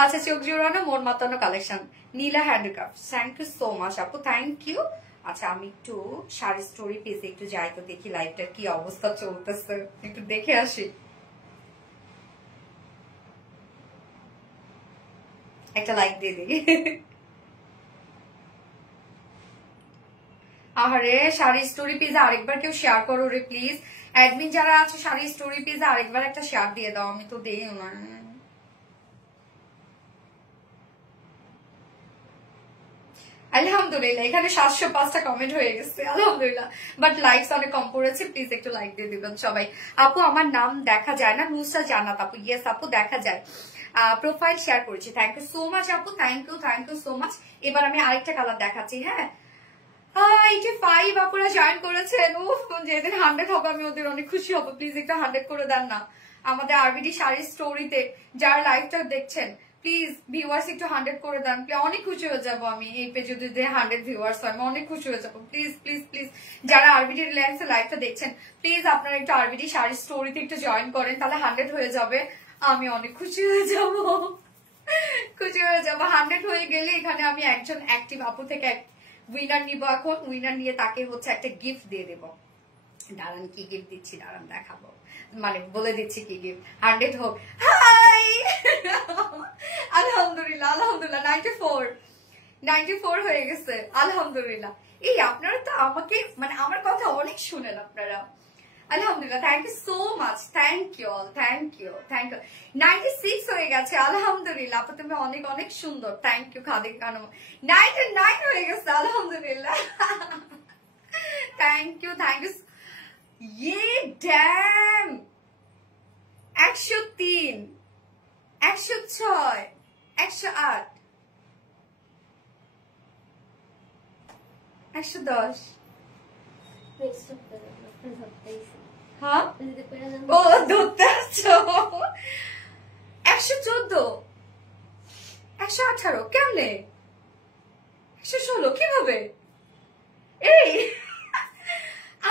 আচ্ছা, চোখ জোড়ানো মন মাতানো collection, Nila handicraft, thank you so much আপু, থ্যাংক ইউ। আচ্ছা, আমি একটু শাড়ি স্টোরি পেজে একটু যাই, তো দেখি লাইভটার কি অবস্থা চলতেছে, একটু দেখে আসি। একটা লাইক দিয়ে দিই। আরে শাড়ি স্টোরি পেজে আরেকবার কেউ শেয়ার করো রে প্লিজ, অ্যাডমিন যারা আছে শাড়ি স্টোরি পেজে আরেকবার একটা শেয়ার দিয়ে দাও, আমি তো দেই না। আলহামদুলিল্লাহ, এখানে 705টা কমেন্ট হয়ে গেছে, আলহামদুলিল্লাহ, বাট লাইকস অনেক কম পড়েছে, প্লিজ একটু লাইক দিয়ে দিবেন সবাই। আপু আমার নাম দেখা যায় না, নুসরা জান্নাত আপু, ইয়েস আপু দেখা যায়, প্রোফাইল শেয়ার করেছি, থ্যাংক ইউ সো মাচ আপু, থ্যাংক ইউ সো মাচ। এবার আমি আরেকটা কালার দেখাচ্ছি। হ্যাঁ, 85 আপুরা জয়েন করেছেন, যেদিন 100 হবে আমি ওদের অনেক খুশি হবো, প্লিজ একটু 100 করে দেন না আমাদের আরবিডি শাড়ি স্টোরিতে যারা লাইভটা দেখছেন, প্লিজ ভিউয়ার্স একটু 100 করে দেন, অনেক খুশি হয়ে যাবো আমি, এই পেজে যদি 100 ভিউয়ার্স হয় আমি অনেক খুশি হয়ে যাবো। প্লিজ প্লিজ প্লিজ যারা আরবিডি রিলায়েন্স লাইভটা দেখছেন, প্লিজ আপনারা একটু আরবিডি শাড়ি স্টোরিতে একটু জয়েন করেন, তাহলে 100 হয়ে যাবে, আমি অনেক খুশি হয়ে যাবো, খুশি হয়ে যাবো। 100 হয়ে গেলে এখানে আমি একজন অ্যাক্টিভ আপু থেকে উইনার নিব, এখন উইনার নিয়ে তাকে হচ্ছে একটা গিফট দিয়ে দেব। দাঁড়ান কি গিফট দিচ্ছি, দাঁড়ান দেখাবো, মানে বলে দিচ্ছি কি গিফট। 100 হোক। হাই আলহামদুলিল্লাহ আলহামদুলিল্লাহ 94 হয়ে গেছে আলহামদুলিল্লাহ। এই আপনারা তো আমাকে মানে আমার কথা অনেক শুনেন আপনারা, আলহামদুলিল্লাহ। Thank you so much, thank you all, thank you 96 হয়ে গেছে আলহামদুলিল্লাহ। আপু তুমি অনেক অনেক সুন্দর, থ্যাংক ইউ খাদিক খানম। 99 হয়ে গেছে আলহামদুলিল্লাহ, থ্যাংক ইউ ইয়ে ড্যাম। 103 106 108 110। হ্যাঁ ও ধরতে আসছো। 114 118 কেমনে? 116 কিভাবে? এই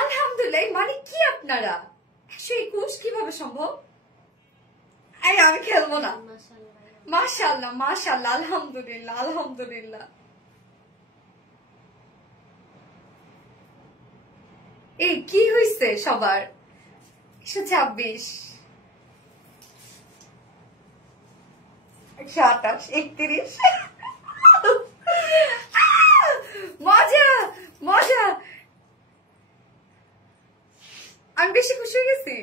আলহামদুলিল্লাহ মানে কি আপনারা 121 কিভাবে সম্ভব? এই আমি খেলবো না। মাশাআল্লাহ মাশাআল্লাহ আলহামদুলিল্লাহ আলহামদুলিল্লাহ। এই কি হইছে সবার? 126 128 31। মজা মজা, আমি বেশি খুশি হয়ে গেছি।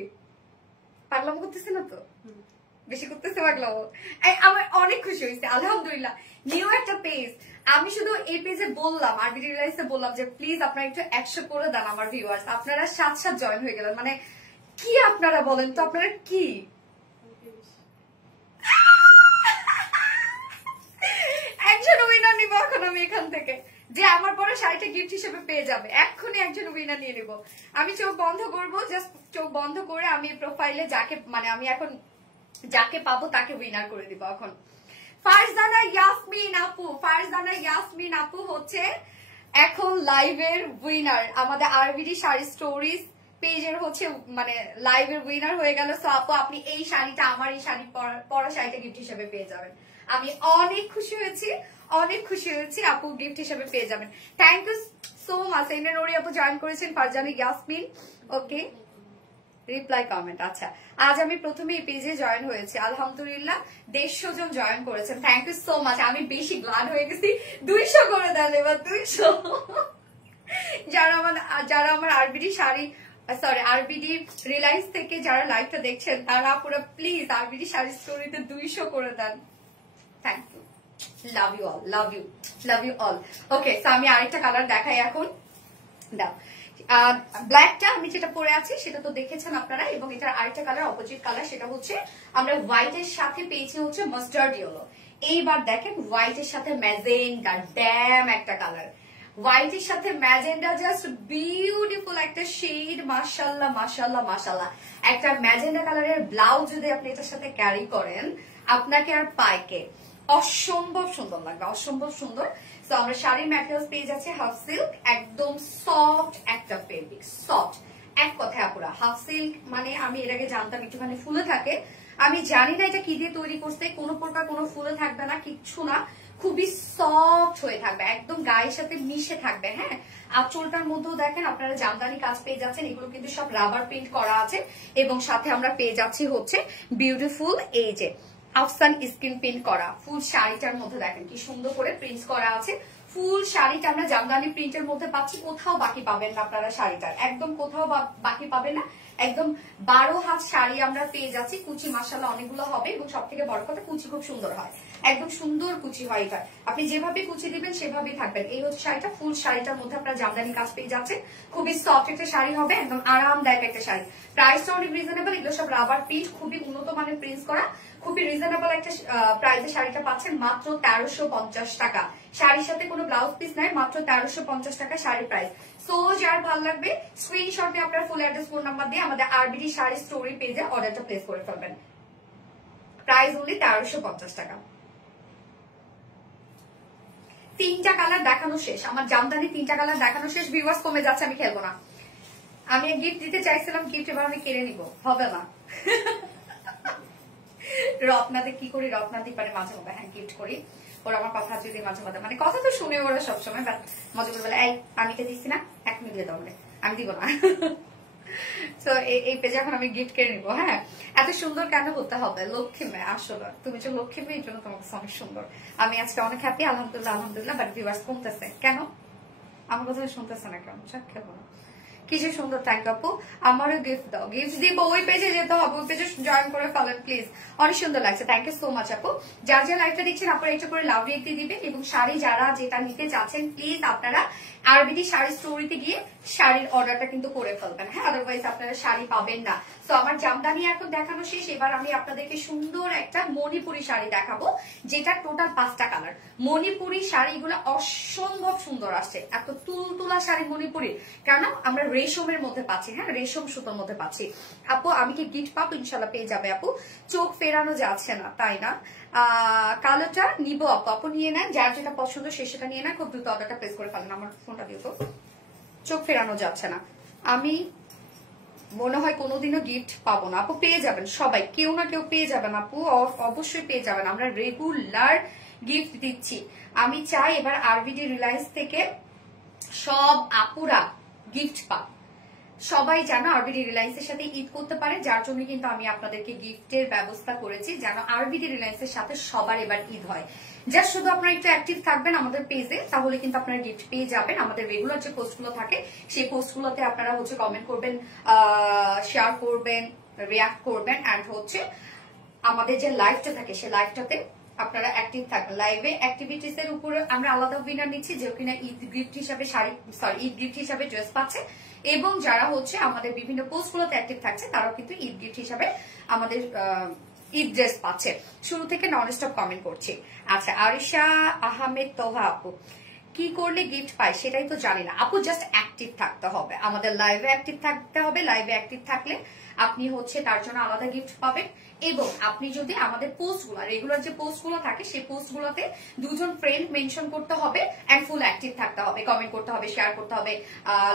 পাগলাম করতেছে না তো? বেশি করতেছে পাগলাম? আমার অনেক খুশি হয়েছে আলহামদুলিল্লাহ। নিউ একটা পেজ, আমি শুধু এই পেজে বললাম আরবিডি রিলাইজে বললাম যে প্লিজ আপনারা একটু 100 করে দেন আমার ভিউয়ার্স। আপনারা সাথে জয়েন হয়ে গেলেন, মানে কি আপনারা বলেন তো, আপনারা কি একজন উইনার নিব এখন আমি এখান থেকে, যে আমার পরে শাড়িটা গিফট হিসেবে পেয়ে যাবে। এক্ষুনি একজন উইনার নিয়ে নিব। আমি চোখ বন্ধ করবো, জাস্ট চোখ বন্ধ করে আমি প্রোফাইলে যাকে মানে আমি এখন যাকে পাবো তাকে উইনার করে দিব। এখন ফারজানা ইয়াসমিন আপু, ফারজানা ইয়াসমিন আপু হচ্ছে এখন লাইভের উইনার, আমাদের আরবিডি শাড়ি স্টোরিজ পেজের হচ্ছে মানে লাইভের উইনার হয়ে গেল। সো আপু আপনি এই শাড়িটা, আমার এই শাড়ি পরা শাড়িটা গিফট হিসেবে পেয়ে যাবেন। আমি অনেক খুশি হয়েছি, অনেক খুশি হয়েছি। আপু গিফট হিসেবে পেয়ে যাবেন। Thank you so much. এনে নোরি আপু জয়েন করেছেন, ফারজানা ইয়াসমিন ওকে রিপ্লাই কমেন্ট। আচ্ছা আজ আমি প্রথমে এই পেজে জয়েন হয়েছি আলহামদুলিল্লাহ, 150 জন জয়েন করেছেন, থ্যাংক ইউ সো মাচ। আমি বেশি গ্লাড হয়ে গেছি, 200 করে দেন এবার 200। যারা আমার RBD sari sorry RBD Reliance থেকে যারা লাইভটা দেখছেন তারা পুরো প্লিজ আরবিডি শাড়ি স্টোরিতে 200 করে দেন। Thank you, love you all, love you, love you all. Okay so আমি আরেকটা কালার দেখাই এখন। দাও ব্ল্যাকটা আমি যেটা পরে আছি সেটা তো দেখেছেন আপনারা, এবং এটার আরেকটা কালার অপোজিট কালার, সেটা হচ্ছে আমরা হোয়াইটের সাথে পেয়েছি হচ্ছে মাস্টার্ড ইয়েলো। এইবার দেখেন হোয়াইটের সাথে ম্যাজেন্ডা, ড্যাম একটা কালার, হোয়াইটের সাথে ম্যাজেন্ডা, জাস্ট বিউটিফুল একটা শেড। মাশাআল্লাহ মাশাআল্লাহ মাশাআল্লাহ। একটা ম্যাজেন্ডা কালারের ব্লাউজ যদি আপনি এটার সাথে ক্যারি করেন আপনাকে আর পাইকে অসম্ভব সুন্দর লাগবে, অসম্ভব সুন্দর। তো আমরা শাড়ির ম্যাটেরিয়ালস পেয়ে যাচ্ছে হাফ সিল্ক, একদম সফট একটা ফেব্রিক, সফট এক কথায় আপুরা। হাফ সিল্ক মানে আমি এর আগে জানতাম একটুখানি ফুলে থাকে, আমি জানি না এটা কি দিয়ে তৈরি করতে, কোনো প্রকার কোনো ফুলে থাকবে না, কিচ্ছু না, খুবই সফট হয়ে থাকবে, একদম গায়ের সাথে মিশে থাকবে। হ্যাঁ আঁচলটার মধ্যেও দেখেন আপনারা জামদানি কাজ পেয়ে যাচ্ছেন, এগুলো কিন্তু সব রাবার প্রিন্ট করা আছে, এবং সাথে আমরা পেয়ে যাচ্ছি হচ্ছে বিউটিফুল এই যে আফসান স্ক্রিন প্রিন্ট করা ফুল শাড়িটার মধ্যে দেখেন কি সুন্দর করে প্রিন্ট করা আছে। ফুল শাড়িটা আমরা জামদানি প্রিন্টের মধ্যে পাচ্ছি, কোথাও বাকি পাবেন না আপনারা শাড়িটার, একদম কোথাও বাকি পাবেন না। একদম 12 হাত শাড়ি আমরা পেয়ে যাচ্ছি, কুচি মাশাআল্লাহ অনেকগুলো হবে, এবং সব থেকে বড় কথা কুচি খুব সুন্দর হয়, একদম সুন্দর কুচি হয় এটা, আপনি যেভাবে কুচি দিবেন সেভাবেই থাকবেন। এই হচ্ছে শাড়িটা, ফুল শাড়িটার মধ্যে আপনারা জামদানি কাজ পেয়ে যাচ্ছেন, খুবই সফট একটা শাড়ি হবে, একদম আরামদায়ক একটা শাড়ি। প্রাইসটা অনেক রিজনেবল, এগুলো সব রাবার প্রিন্ট, খুবই উন্নত মানের প্রিন্ট করা, খুবই রিজনেবল একটা প্রাইসে শাড়িটা পাচ্ছেন মাত্র 1350 টাকা। শাড়ির সাথে কোনো ব্লাউজ পিস নাই, মাত্র 1350 টাকা শাড়ির প্রাইস। সো যার ভালো লাগবে স্ক্রিনশটে আপনার ফুল অ্যাড্রেস ফোন নাম্বার দিয়ে আমাদের আরবিডি শাড়ি স্টোরি পেজে অর্ডারটা প্লেস করে ফেলবেন। প্রাইস অনলি 1350 টাকা। 3টা কালার দেখানো শেষ, আমার জামদানি 3টা কালার দেখানো শেষ। ভিউয়ার্স কমে যাচ্ছে, আমি খেলবো না। আমি গিফট দিতে চাইছিলাম, গিফট এবার আমি কেড়ে নিব, হবে না। রত্নাতে কি করি, রত্নাতে পারে মাঝে মধ্যে হ্যাঁ গিফট করি, ওরা আমার কথা যদি মাঝে মধ্যে মানে কথা তো শুনে ওরা সবসময়, বাট মজা করে বলে এই আমি তো দিচ্ছি না, এখনই দিয়ে দাও, আমি দিব না। তো এই পেজে এখন আমি গিফট কেড়ে নিবো। হ্যাঁ, এত সুন্দর কেন হতে হবে? লক্ষ্মী মেয়ে আসলে, তুমি যে লক্ষ্মী মেয়ে এই জন্য তোমার কাছে অনেক সুন্দর। আমি আজকে অনেক হ্যাপি, আলহামদুলিল্লাহ আলহামদুলিল্লাহ। বাট ভিউয়ার্স কমতেছে কেন? আমার কথা শুনতেছে না কেন? চাক খেবো না কিসে সুন্দর। থ্যাংক আপু, আমারও গিফট দাও। গিফট দিব, ওই পেজে যেতে হবে, ওই পেজে জয়েন করে ফেলেন প্লিজ। অনেক সুন্দর লাগছে, থ্যাংক ইউ সো মাচ আপু। যার যা লাইভটা দেখছেন আপনারা এটা করে লাভ রেট দিয়ে দিবেন। এবং শাড়ি যারা যেটা নিতে চাচ্ছেন প্লিজ আপনারা আরবিডি শাড়ি স্টোরিতে গিয়ে শাড়ির অর্ডারটা কিন্তু করে ফেলবেন। হ্যাঁ, আদারওয়াইজ আপনারা শাড়ি পাবেন না। তো আমার জামদানি এখন দেখানো শেষ, এবার আমি আপনাদেরকে সুন্দর একটা মণিপুরি শাড়ি দেখাবো, যেটা টোটাল 5টা কালার। মণিপুরি শাড়িগুলো অসম্ভব সুন্দর আসছে, এত তুলতুলা শাড়ি মণিপুরি, কেন আমরা রেশমের মধ্যে পাচ্ছি। হ্যাঁ, রেশম সুতোর মধ্যে পাচ্ছি। আপু আমি কি গিফট পাবো? ইনশাল্লাহ পেয়ে যাবে আপু। চোখ ফেরানো যাচ্ছে না, তাই না? কালোটা নিব আপু, আপু নিয়ে নেন, যার যেটা পছন্দ সে সেটা নিয়ে নেন। খুব দ্রুত অর্ডারটা প্লেস করে ফেলেন। আমার ফোনটা দিও তো। চোখ ফেরানো যাচ্ছে না, আমি মনে হয় কোনোদিনও গিফট পাবো না। আপু পেয়ে যাবেন, সবাই কেউ না কেউ পেয়ে যাবেন আপু, অবশ্যই পেয়ে যাবেন। আমরা রেগুলার গিফট দিচ্ছি। আমি চাই এবার আরবিডি রিলায়েন্স থেকে সব আপুরা গিফট পাক। সবাই যেন আরবিডি রিলায়েন্সের সাথে ঈদ করতে পারে, যার জন্য কিন্তু আমি আপনাদেরকে গিফটের ব্যবস্থা করেছি, যেন আরবিডি রিলায়েন্সের সাথে সবার এবার ঈদ হয়। জাস্ট শুধু আপনারা একটু অ্যাক্টিভ থাকবেন আমাদের পেজে, তাহলে কিন্তু আপনারা গিফট পেয়ে যাবেন। আমাদের রেগুলার যে পোস্টগুলো থাকে সেই পোস্টগুলোতে আপনারা হচ্ছে কমেন্ট করবেন, শেয়ার করবেন, রিয়াক্ট করবেন, অ্যান্ড হচ্ছে আমাদের যে লাইভটা থাকে সেই লাইভটাতে আপনারা অ্যাক্টিভ থাকবেন। লাইভে অ্যাক্টিভিটিস এর উপরে আমরা আলাদা উইনার নিচ্ছি, যে কিনা ঈদ গিফট হিসাবে শাড়ি, সরি ঈদ গিফট হিসাবে ড্রেস পাচ্ছে। এবং যারা হচ্ছে আমাদের বিভিন্ন পোস্টগুলোতে অ্যাক্টিভ থাকছে তারাও কিন্তু ঈদ গিফট হিসাবে আমাদের ঈদ ড্রেস পাচ্ছে। শুরু থেকে নন স্টপ কমেন্ট করছি। আচ্ছা, আরিশা আহমেদ তোহা আপু, কি করলে গিফট পায় সেটাই তো জানি না আপু। জাস্ট অ্যাক্টিভ থাকতে হবে, আমাদের লাইভে অ্যাক্টিভ থাকতে হবে। লাইভে অ্যাক্টিভ থাকলে আপনি হচ্ছে তার জন্য আলাদা গিফট পাবেন। এবং আপনি যদি আমাদের পোস্টগুলো, রেগুলার যে পোস্টগুলো থাকে সেই পোস্টগুলোতে 2জন ফ্রেন্ড মেনশন করতে হবে, এন্ড ফুল অ্যাক্টিভ থাকতে হবে, কমেন্ট করতে হবে, শেয়ার করতে হবে,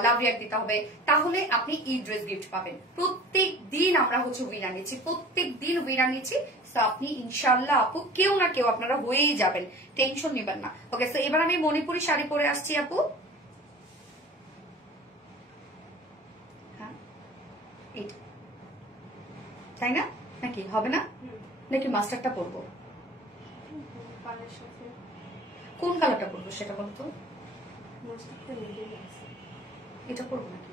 লাভ রিয়াক্ট দিতে হবে, তাহলে আপনি ঈদ ড্রেস গিফট পাবেন। প্রত্যেক দিন আমরা হচ্ছে উইনার নিচ্ছি, প্রত্যেক দিন উইনার নিচ্ছি। তো আপনি ইনশাল্লাহ আপু কেউ না কেউ আপনারা হয়েই যাবেন, টেনশন নেবেন না। ওকে, তো এবার আমি মণিপুরি শাড়ি পরে আসছি আপু। হ্যাঁ, এইটা তাই না? নাকি হবে না? নাকি মাস্টারটা পরবো? কোন কালারটা পরবো সেটা বলতো। এটা পরবো নাকি?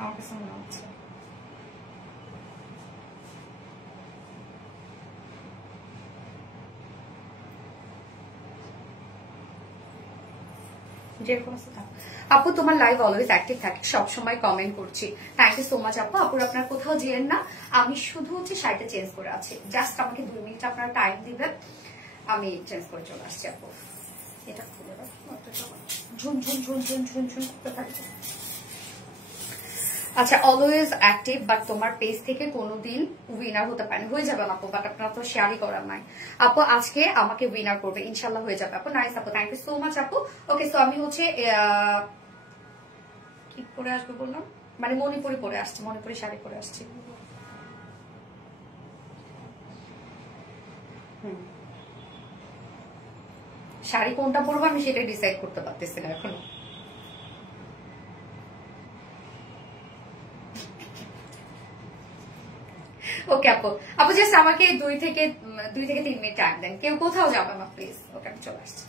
আমার কাছে মনে হচ্ছে আপু তোমার লাইভ অলওয়েজ অ্যাক্টিভ থাকে, সবসময় কমেন্ট করছি। থ্যাংক ইউ সো মাচ আপু। আপুর আপনার কোথাও যেন না, আমি শুধু হচ্ছে শাড়িটা চেঞ্জ করে আছি, জাস্ট আমাকে 2 মিনিট আপনারা টাইম দিবেন, আমি চেঞ্জ করে চলে আসছি আপু। এটা খুলে রাখো, ঝুন ঝুন ঝুন ঝুন ঝুন ঝুন করতে থাকবে। আচ্ছা, অলওয়েজ অ্যাক্টিভ, বাট তোমার পেজ থেকে কোনোদিন উইনার হতে পারে, হয়ে যাবে আপু, বাট আপনারা তো শেয়ারই করার নাই আপু। আজকে আমাকে উইনার করবে, ইনশাল্লাহ হয়ে যাবে আপু। নাইস আপু, থ্যাংক ইউ সো মাচ আপু। ওকে, সো আমি হচ্ছে কি পরে আসবো বললাম, মানে মণিপুরি পরে আসছি, মণিপুরি শাড়ি পরে আসছি। শাড়ি কোনটা পরবো আমি সেটাই ডিসাইড করতে পারতেছি না এখনো। ওকে আপু, আপু জাস্ট আমাকে 2 থেকে 3 মিনিট টাইম দেন, কেউ কোথাও যাবে না প্লিজ। ওকে, আমি চলে আসছি।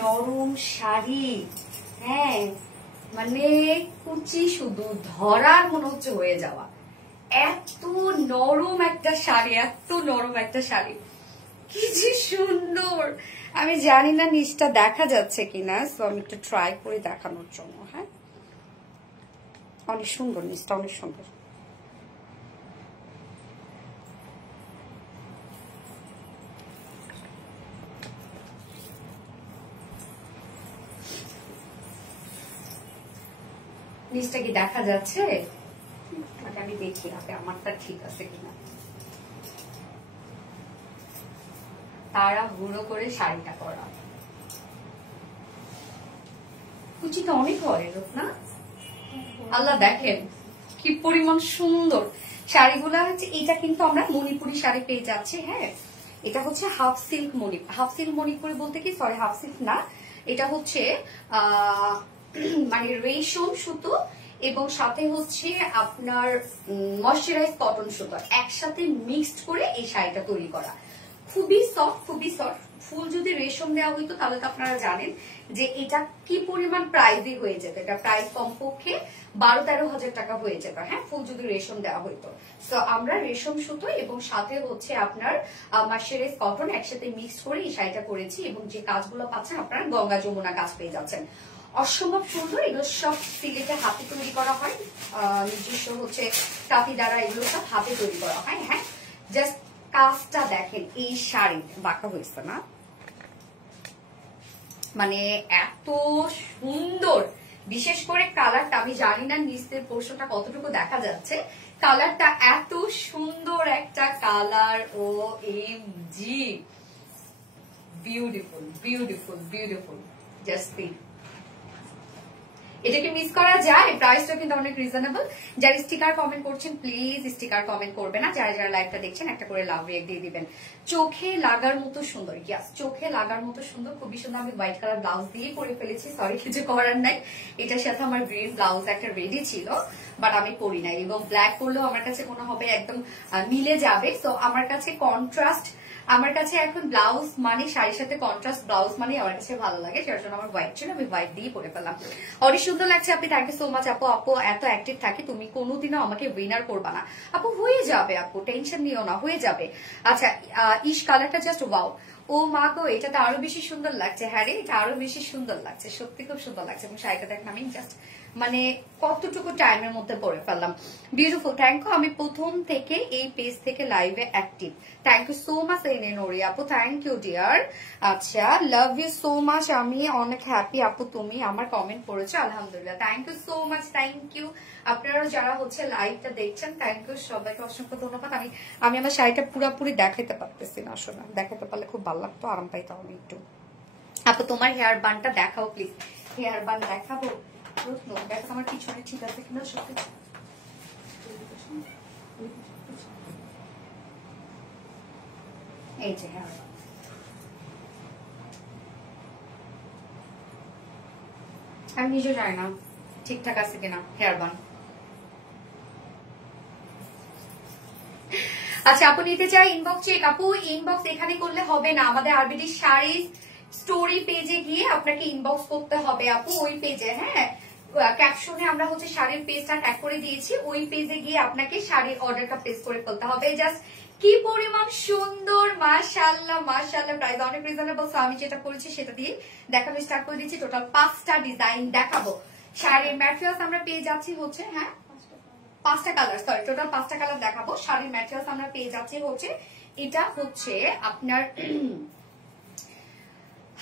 নরম শাড়ি, হ্যাঁ মানে কুচি শুধু ধরার মনে হচ্ছে হয়ে যাওয়া, এত নরম একটা শাড়ি, এত নরম একটা শাড়ি, কি যে সুন্দর। আমি জানি না নিচটা দেখা যাচ্ছে কিনা, সো আমি একটু ট্রাই করে দেখানোর জন্য। হ্যাঁ অনেক সুন্দর, নিচটা অনেক সুন্দর। নিচটা কি দেখা যাচ্ছে? আমি দেখি আপনি আমারটা ঠিক আছে কিনা। তারা হুড়ো করে শাড়িটা করা, কুচিটা অনেক হয় না? আল্লাহ দেখেন কি পরিমাণ সুন্দর শাড়িগুলা হচ্ছে। এটা কিন্তু আমরা মণিপুরি শাড়ি পেয়ে যাচ্ছি। হ্যাঁ এটা হচ্ছে হাফ সিল্ক মণিপুরি বলতে কি, সরি হাফ সিল্ক না, এটা হচ্ছে মানে রেশম সুতো এবং সাথে হচ্ছে আপনার ময়শ্চারাইজ কটন সুতো একসাথে মিক্সড করে এই শাড়িটা তৈরি করা। খুবই সফট, খুবই সফট। ফুল যদি রেশম দেওয়া হইতো তাহলে তো আপনারা জানেন যে এটা কি পরিমাণ প্রাইসই হয়ে যেত। এটা প্রাইস কমপক্ষে 12-13 হাজার টাকা হয়ে যেত। হ্যাঁ ফুল যদি রেশম দেওয়া হইতো। সো আমরা রেশম সুতো এবং সাথে হচ্ছে আপনার মার্শারাইজ কটন একসাথে মিক্সড করে এই শাড়িটা করেছি এবং যে কাজগুলো পাচ্ছেন আপনারা গঙ্গা যমুনা কাজ পেয়ে যাচ্ছেন। অসম্ভব সুন্দর। এগুলো সব সিলেটে হাতে তৈরি করা হয়, নিজস্ব হচ্ছে তাঁতি দ্বারা এগুলো সব হাতে তৈরি করা হয়। হ্যাঁ জাস্ট কাজটা দেখেন, এই শাড়ি বাঁকা হয়েছে না, মানে এত সুন্দর। বিশেষ করে কালারটা, আমি জানি না নিচের পোর্শনটা কতটুকু দেখা যাচ্ছে, কালারটা এত সুন্দর একটা কালার। O M G, beautiful beautiful beautiful. Just think এটাকে মিস করা যায়। প্রাইসটা কিন্তু অনেক রিজনেবল। যারা স্টিকার কমেন্ট করছেন প্লিজ স্টিকার কমেন্ট করবে না, যারা যারা লাইভটা দেখছেন একটা করে লাভ রিয়েক্ট দিয়ে দিবেন। চোখে লাগার মতো সুন্দর, ইয়াস চোখে লাগার মতো সুন্দর, খুবই সুন্দর। আমি হোয়াইট কালার ব্লাউজ দিয়ে করে ফেলেছি, সরি কিছু করার নাই। এটার সাথে আমার গ্রিন ব্লাউজ একটা রেডি ছিল বাট আমি করি নাই, এবং ব্ল্যাক করলেও আমার কাছে মনে হবে একদম মিলে যাবে। তো আমার কাছে কন্ট্রাস্ট, আমার কাছে এখন ব্লাউজ মানে শাড়ির সাথে কন্ট্রাস্ট ব্লাউজ মানে আমার কাছে ভালো লাগে, যার জন্য আমার হোয়াইট ছিল, আমি হোয়াইট দিয়ে পরে ফেললাম। অনেক সুন্দর লাগছে আপনি, থ্যাংক ইউ সো মাচ আপু। আপু এত অ্যাক্টিভ থাকে, তুমি কোনোদিনও আমাকে উইনার করবা না আপু। হয়ে যাবে আপু, টেনশন নিও না, হয়ে যাবে। আচ্ছা ইশ কালারটা জাস্ট ওয়াও। ও মা গো, এটা তো আরো বেশি সুন্দর লাগছে। হ্যাঁ রে, এটা আরো বেশি সুন্দর লাগছে, সত্যি খুব সুন্দর লাগছে। এবং শাড়িটা দেখেন আমি জাস্ট মানে কতটুকু টাইমের মধ্যে পরে ফেললাম। Beautiful, thank you. আমি প্রথম থেকে এই পেজ থেকে লাইভে active. Thank you so much এনে নোরি আপু, থ্যাংক ইউ ডিয়ার। আচ্ছা লাভ ইউ সো মাচ, আমি অনেক হ্যাপি আপু তুমি আমার কমেন্ট পড়েছো, আলহামদুলিল্লাহ। Thank you so much, thank you. আপনারা যারা হচ্ছে লাইভটা দেখছেন থ্যাংক ইউ, সবাইকে অসংখ্য ধন্যবাদ। আমি আমার শাড়িটা পুরোপুরি দেখাতে পারতেছি না, আসলে দেখাতে পারলে খুব ভালো লাগতো, আরাম পাইতাম আমি একটু। আপু তোমার হেয়ার বানটা দেখাও প্লিজ। হেয়ার বান দেখাবো, দেখো আমার পিছনে ঠিক আছে কিনা সত্যি। এই যে হেয়ার বান, আমি নিজে জানি না ঠিকঠাক আছে কিনা হেয়ার বান। আচ্ছা আপু নিতে চাই ইনবক্স চেক। আপু ইনবক্স এখানে করলে হবে না, আমাদের আরবিডি শাড়ি স্টোরি পেজে গিয়ে আপনাকে ইনবক্স করতে হবে আপু, ওই পেজে। হ্যাঁ ক্যাপশনে আমরা হচ্ছে শাড়ির পেজটা ট্যাগ করে দিয়েছি, ওই পেজে গিয়ে আপনাকে শাড়ির অর্ডারটা প্লেস করে ফেলতে হবে। জাস্ট কি পরিমাণ সুন্দর, মাশাআল্লাহ মাশাআল্লাহ। প্রাইস অনেক রিজনেবল। সো আমি যেটা করেছি সেটা দিয়ে দেখানো স্টার্ট করে দিচ্ছি। টোটাল 5টা ডিজাইন দেখাবো। শাড়ির ম্যাটেরিয়ালস আমরা পেয়ে যাচ্ছি হচ্ছে, হ্যাঁ 5টা কালার, সরি টোটাল 5টা কালার দেখাবো। শাড়ির ম্যাটেরিয়ালস আমরা পেয়ে যাচ্ছি হচ্ছে, এটা হচ্ছে আপনার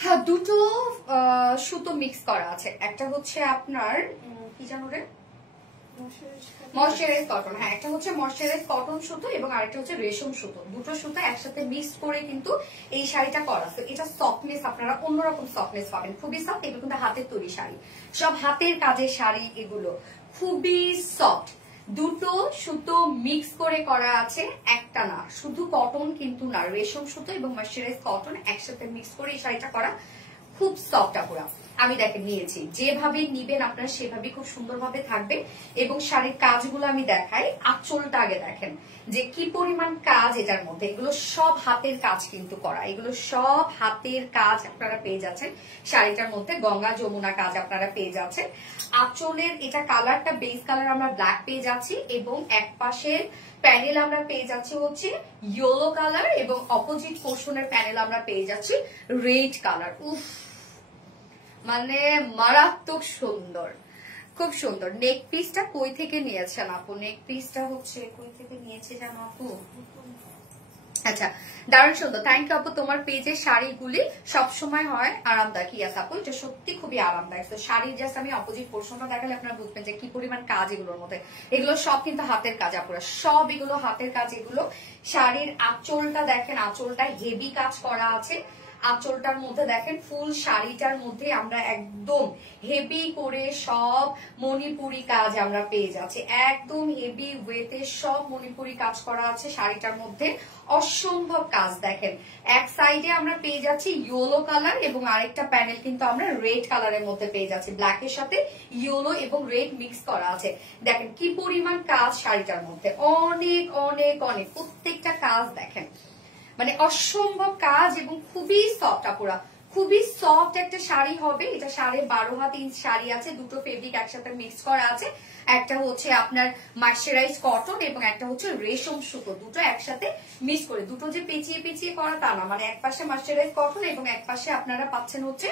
হ্যাঁ দুটো সুতো মিক্স করা আছে। একটা হচ্ছে আপনার কি জানো রে, ময়শ্চারাইজ কটন। হ্যাঁ একটা হচ্ছে ময়শ্চারাইজ কটন সুতো এবং আরেকটা হচ্ছে রেশম সুতো। দুটো সুতো একসাথে মিক্স করে কিন্তু এই শাড়িটা করা। তো এটা সফটনেস আপনারা অন্যরকম সফটনেস পাবেন, খুবই সফট। এগুলো কিন্তু হাতের তৈরি শাড়ি, সব হাতের কাজের শাড়ি, এগুলো খুবই সফট। দুটো সুতো মিক্স করে করা আছে, একটা না, শুধু কটন কিন্তু না, রেশম সুতো এবং ময়শ্চারাইজ কটন একসাথে মিক্স করে এই শাড়িটা করা, খুব সফট আপুরা। আমি দেখেন নিয়েছি, যেভাবে নিবেন আপনারা সেভাবে খুব সুন্দরভাবে থাকবে। এবং শাড়ির কাজগুলো আমি দেখাই, আঁচলটা আগে দেখেন যে কি পরিমাণ কাজ এটার মধ্যে। এগুলো সব হাতের কাজ কিন্তু করা, এগুলো সব হাতের কাজ আপনারা পেয়ে যাচ্ছেন শাড়িটার মধ্যে। গঙ্গা যমুনা কাজ আপনারা পেয়ে যাচ্ছেন। আঁচলের এটা কালারটা বেস কালার আমরা ব্ল্যাক পেয়ে যাচ্ছি, এবং এক পাশের প্যানেল আমরা পেয়ে যাচ্ছি হচ্ছে ইয়েলো কালার, এবং অপোজিট পোর্শনের প্যানেল আমরা পেয়ে যাচ্ছি রেড কালার। উফ, মানে মারাত্মক সুন্দর, খুব সুন্দর। নেক পিসটা কই থেকে নিয়েছেন আপু? নেক পিসটা হচ্ছে কই থেকে নিয়েছে জানো আপু? আচ্ছা, দারুণ সুন্দর, থ্যাংক ইউ আপু। তোমার পেজের শাড়িগুলি সবসময় হয় আরামদায়ক। ইয়াস আপু, এটা সত্যি খুবই আরামদায়ক। তো শাড়ির জাস্ট আমি অপোজিট পোর্শনটা দেখালে আপনারা বুঝবেন যে কি পরিমাণ কাজ এগুলোর মধ্যে। এগুলো সব কিন্তু হাতের কাজ আপুরা, সব এগুলো হাতের কাজ। এগুলো শাড়ির আঁচলটা দেখেন, আঁচলটা হেভি কাজ করা আছে। আঁচলটার মধ্যে দেখেন ফুল শাড়িটার মধ্যে আমরা একদম হেভি করে সব মণিপুরি কাজ আমরা পেয়ে যাচ্ছি, একদম হেভি ওয়েতে সব মণিপুরি কাজ করা আছে শাড়িটার মধ্যে। অসম্ভব কাজ দেখেন। এক সাইডে আমরা পেয়ে যাচ্ছি ইয়েলো কালার, এবং আরেকটা প্যানেল কিন্তু আমরা রেড কালারের মধ্যে পেয়ে যাচ্ছি। ব্ল্যাকের সাথে ইয়েলো এবং রেড মিক্স করা আছে। দেখেন কি পরিমাণ কাজ শাড়িটার মধ্যে, অনেক অনেক অনেক, প্রত্যেকটা কাজ দেখেন, মানে অসম্ভব কাজ, এবং খুবই সফট আপুরা, খুবই সফট একটা শাড়ি হবে। এটা 12.5 হাত ইঞ্চ শাড়ি আছে, দুটো ফেব্রিক একসাথে মিক্স করা আছে। একটা হচ্ছে আপনার মার্সারাইজ কটন, এবং একটা হচ্ছে রেশম সুতো, দুটো একসাথে মিক্স করে। দুটো যে পেঁচিয়ে পেঁচিয়ে করা তা না, মানে এক পাশে মার্সারাইজ কটন এবং এক পাশে আপনারা পাচ্ছেন হচ্ছে